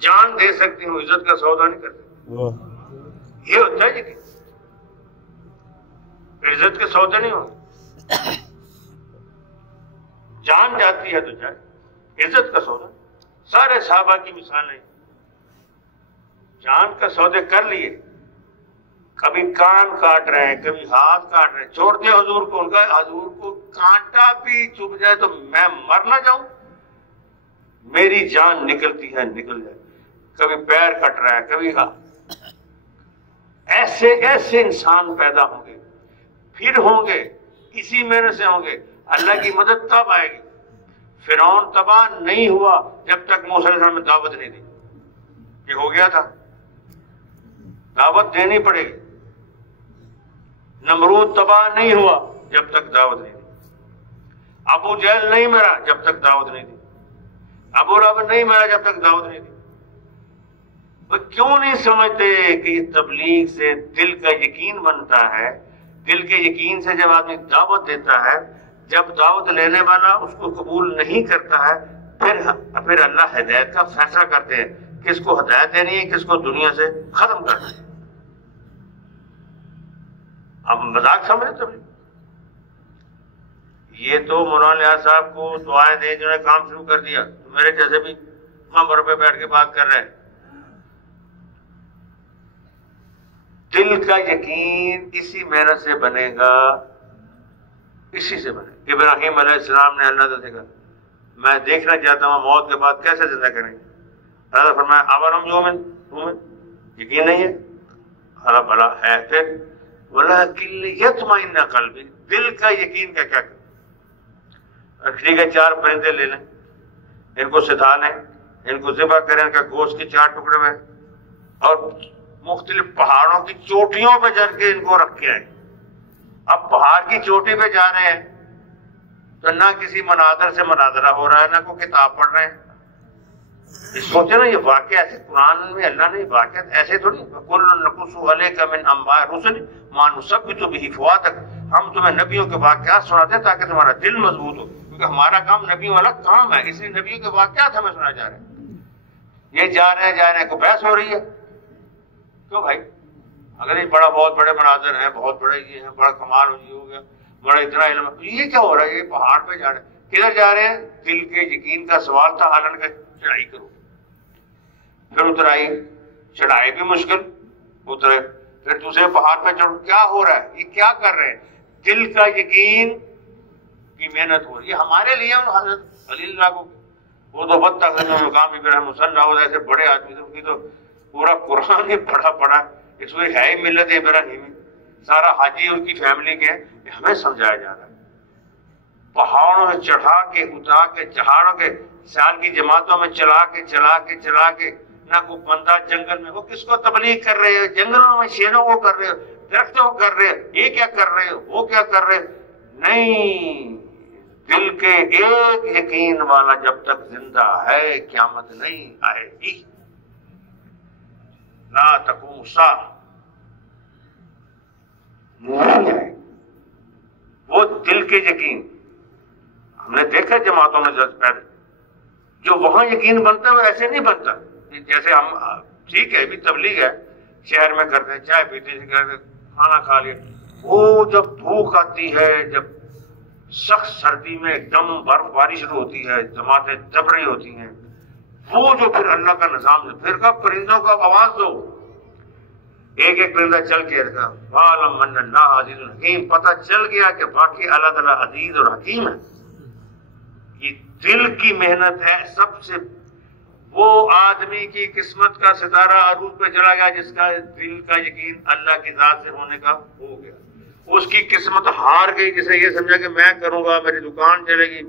جان دے سکتی ہوں، عزت کا سودا نہیں کر سکتی۔ یہ ہوتا ہے کہ عزت کے سودے نہیں ہوتے، جان جاتی ہے تو جائے، عزت کا سودا۔ سارے صحابہ کی مثالیں جان کا سودے کر لیے، کبھی کان کاٹ رہے ہیں کبھی ہاتھ کاٹ رہے ہیں، چھوڑتے حضور کو، ان کا حضور کو کانٹا بھی چبھ جائے تو میں مر نہ جاؤں، میری جان نکلتی ہے نکل جائے، کبھی پیر کٹ رہا ہے کبھی ہاتھ۔ ایسے ایسے انسان پیدا ہوں گے، پھر ہوں گے، اسی محنت سے ہوں گے، اللہ کی مدد تب آئے گی۔ فرعون تباہ نہیں ہوا جب تک موسیٰ علیہ السلام نے دعوت نہیں دی، یہ ہو گیا تھا، دعوت دینی پڑے گی۔ نمرود تباہ نہیں ہوا جب تک دعوت نہیں دی، ابو جہل نہیں مرا جب تک دعوت نہیں دی، ابو لہب نہیں مرا جب تک دعوت نہیں دی۔ وہ کیوں نہیں سمجھتے کہ یہ تبلیغ سے دل کا یقین بنتا ہے؟ دل کے یقین سے جب آدمی دعوت دیتا ہے، جب دعوت لینے والا اس کو قبول نہیں کرتا ہے، پھر اللہ ہدایت کا فیصلہ کرتے ہیں، کس کو ہدایت دینی ہے کس کو دنیا سے ختم کرنا ہے۔ اب مذاق سمجھے تبلیغ؟ یہ تو مولانا لیاقت صاحب کو دعائیں دیں جنہوں نے کام شروع کر دیا، میرے جیسے بھی منبر پہ بیٹھ کے بات کر رہے ہیں۔ دل کا یقین اسی محنت سے بنے گا، اسی سے بنے۔ ابراہیم علیہ السلام نے اللہ سے کہا میں دیکھنا چاہتا ہوں موت کے بعد کیسے زندہ کریں گے۔ اللہ فرمایا اولم یؤمن، تمہیں یقین نہیں ہے؟ اللہ بلا ہے، پھر ولکن لیطمئن قلبی، دل کا یقین کا کیا کریں؟ ٹھیک ہے، 4 پرندے لے لیں، ان کو سدھا لیں، ان کو ذبح کریں، ان کا گوشت کے 4 ٹکڑے میں، اور مختلف پہاڑوں کی چوٹیوں پہ چڑھ کے ان کو رکھ کے آئیں۔ اب پہاڑ کی چوٹی پہ جا رہے ہیں تو نہ کسی مناظر سے مناظرہ ہو رہا ہے، نہ کوئی کتاب پڑھ رہے ہیں۔ یہ سوچے نا، یہ واقعہ ایسے قرآن میں اللہ نے واقعات ایسے تھوڑی، کُلٌّ نَقُصُّ عَلَيْكَ مِنْ أَنبَاءِ الرُّسُلِ مَا نُثَبِّتُ بِهِ فُؤَادَكَ، ہم تمہیں نبیوں کے واقعات سناتے ہیں تاکہ تمہارا دل مضبوط ہو، کیونکہ ہمارا کام نبیوں والا کام ہے، اس لیے نبیوں کے واقعات ہمیں سنائے جا رہے ہیں۔ یہ جا رہے ہیں کو بحث ہو رہی ہے، کیوں بھائی؟ اگر یہ بہت بڑے مناظر ہیں، بہت بڑے یہ ہیں، بڑا کمال ہو گیا، بڑا اتنا علم، یہ کیا ہو رہا ہے؟ یہ پہاڑ پہ جا رہے ہیں، کدھر جا رہے ہیں؟ دل کے یقین کا سوال تھا، حالن کا چڑھائی کرو، پھر اترائی، چڑھائی بھی مشکل، اترے، پھر دوسرے پہاڑ پہ چڑھو، کیا ہو رہا ہے؟ یہ کیا کر رہے ہیں؟ دل کا یقین کی محنت ہو رہی ہے۔ ہمارے لیے حضرت خلیل اللہ کو، وہ تو بدتخذ مقام ابراہیم صلی اللہ علیہ وسلم، بڑے آدمی تھے، ان کی تو پورا قرآن ہی پڑھا اس میں ہے ہی ملت ابراہیمی، سارا حاجی ان کی فیملی کے، ہمیں سمجھایا جا رہا ہے۔ پہاڑوں میں چڑھا کے اترا کے، چہاڑوں کے سال کی جماعتوں میں چلا کے نہ کوئی بندہ جنگل میں، وہ کس کو تبلیغ کر رہے ہو؟ جنگلوں میں شیروں کو کر رہے ہو، درختوں کو کر رہے ہو، یہ کیا کر رہے ہو، وہ کیا کر رہے ہو؟ نہیں، دل کے ایک یقین والا جب تک زندہ ہے قیامت نہیں آئے گی، لا تقوم الساعہ، نہیں آئے گی۔ وہ دل کے یقین، ہم نے دیکھا جماعتوں میں پہلے جو وہاں یقین بنتا ہے وہ ایسے نہیں بنتا. جیسے ہم ٹھیک ہے ابھی تبلیغ ہے شہر میں کرتے ہیں, چائے پیتے ہیں, کھانا کھا لیا, وہ جب بھوک آتی ہے, جب سخت سردی میں ایک دم برف باری شروع ہوتی ہے, جماعتیں دب رہی ہوتی ہیں, وہ جو پھر اللہ کا نظام ہے, پھر کب پرندوں کو آواز دو, ایک ایک پرندہ چل کے رکھا, وَعَلَمْ أَنَّ اللَّهَ عَزِيزٌ حَكِيمٌ, پتہ چل گیا کہ باقی اللہ تعالیٰ عزیز اور حکیم ہے. یہ دل کی محنت ہے سب سے. وہ آدمی کی قسمت کا ستارہ عروج پہ چلا گیا جس کا دل کا یقین اللہ کی ذات سے ہونے کا ہو گیا. اس کی قسمت ہار گئی, جسے یہ سمجھا کہ میں کروں گا میری دکان چلے گی,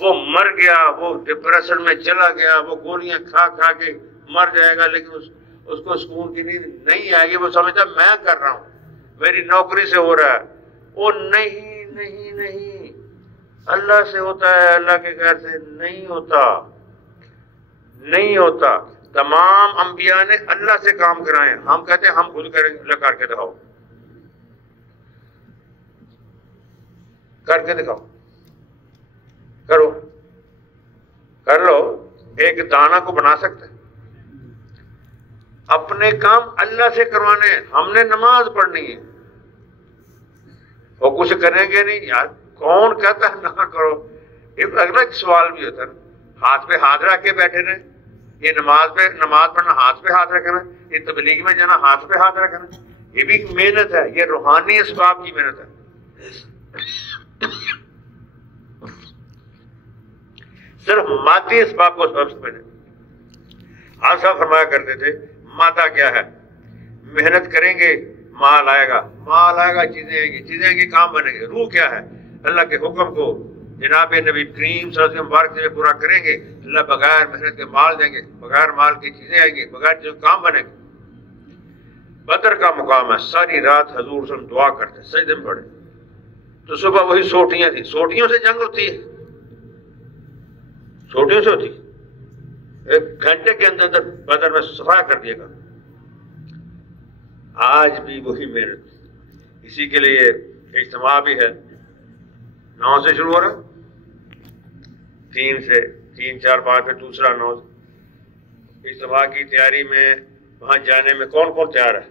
وہ مر گیا, وہ ڈپریشن میں چلا گیا, وہ گولیاں کھا کھا کے مر جائے گا, لیکن اس کو سکون کی نیند نہیں آئے گی. وہ سمجھتا میں کر رہا ہوں, میری نوکری سے ہو رہا ہے. وہ نہیں نہیں نہیں, اللہ سے ہوتا ہے, اللہ کے غیر سے نہیں ہوتا, نہیں ہوتا. تمام انبیاء نے اللہ سے کام کرائے, ہم کہتے ہیں ہم خود کریں گے. کر کے دکھاؤ, کر کے دکھاؤ, کرو, کر لو. ایک دانہ کو بنا سکتے ہیں, اپنے کام اللہ سے کروانے ہیں. ہم نے نماز پڑھنی ہے, وہ کچھ کریں گے نہیں یار, کون کہتا ہے نہ کرو. ایک اگلا سوال بھی ہوتا ہے, ہاتھ پہ ہاتھ رکھ کے بیٹھے رہے, یہ نماز پڑھنا ہاتھ پہ ہاتھ رکھنا, یہ تبلیغ میں جانا ہاتھ پہ ہاتھ رکھنا, یہ بھی محنت ہے, یہ روحانی اسباب کی محنت ہے. صرف مادی اسباب کو سبب سمجھیں. آپ صاحب فرمایا کرتے تھے مادہ کیا ہے, محنت کریں گے مال آئے گا, مال آئے گا چیزیں آئیں گی, چیزیں آئیں گی کام بنیں گے. روح کیا ہے, اللہ کے حکم کو جناب نبی کریم صلی اللہ علیہ وسلم مبارک سے پورا کریں گے, اللہ بغیر محنت کے مال دیں گے, بغیر مال کی چیزیں آئیں گی, بغیر چیزوں کام بنیں گے. بدر کا مقام ہے, ساری رات حضور صلی اللہ علیہ وسلم دعا کرتے, سجدے میں پڑے, تو صبح وہی سوٹیاں تھیں. سوٹیوں سے جنگ ہوتی ہے, سوٹیوں سے ہوتی, ایک گھنٹے کے اندر بدر میں صفا کر دیے گا. آج بھی وہی محنت. اسی کے لیے اجتماع بھی ہے, 9 سے شروع ہو رہا, 3 سے 3 4 5 پہ دوسرا 9. اجتماع کی تیاری میں وہاں جانے میں کون کون تیار ہے؟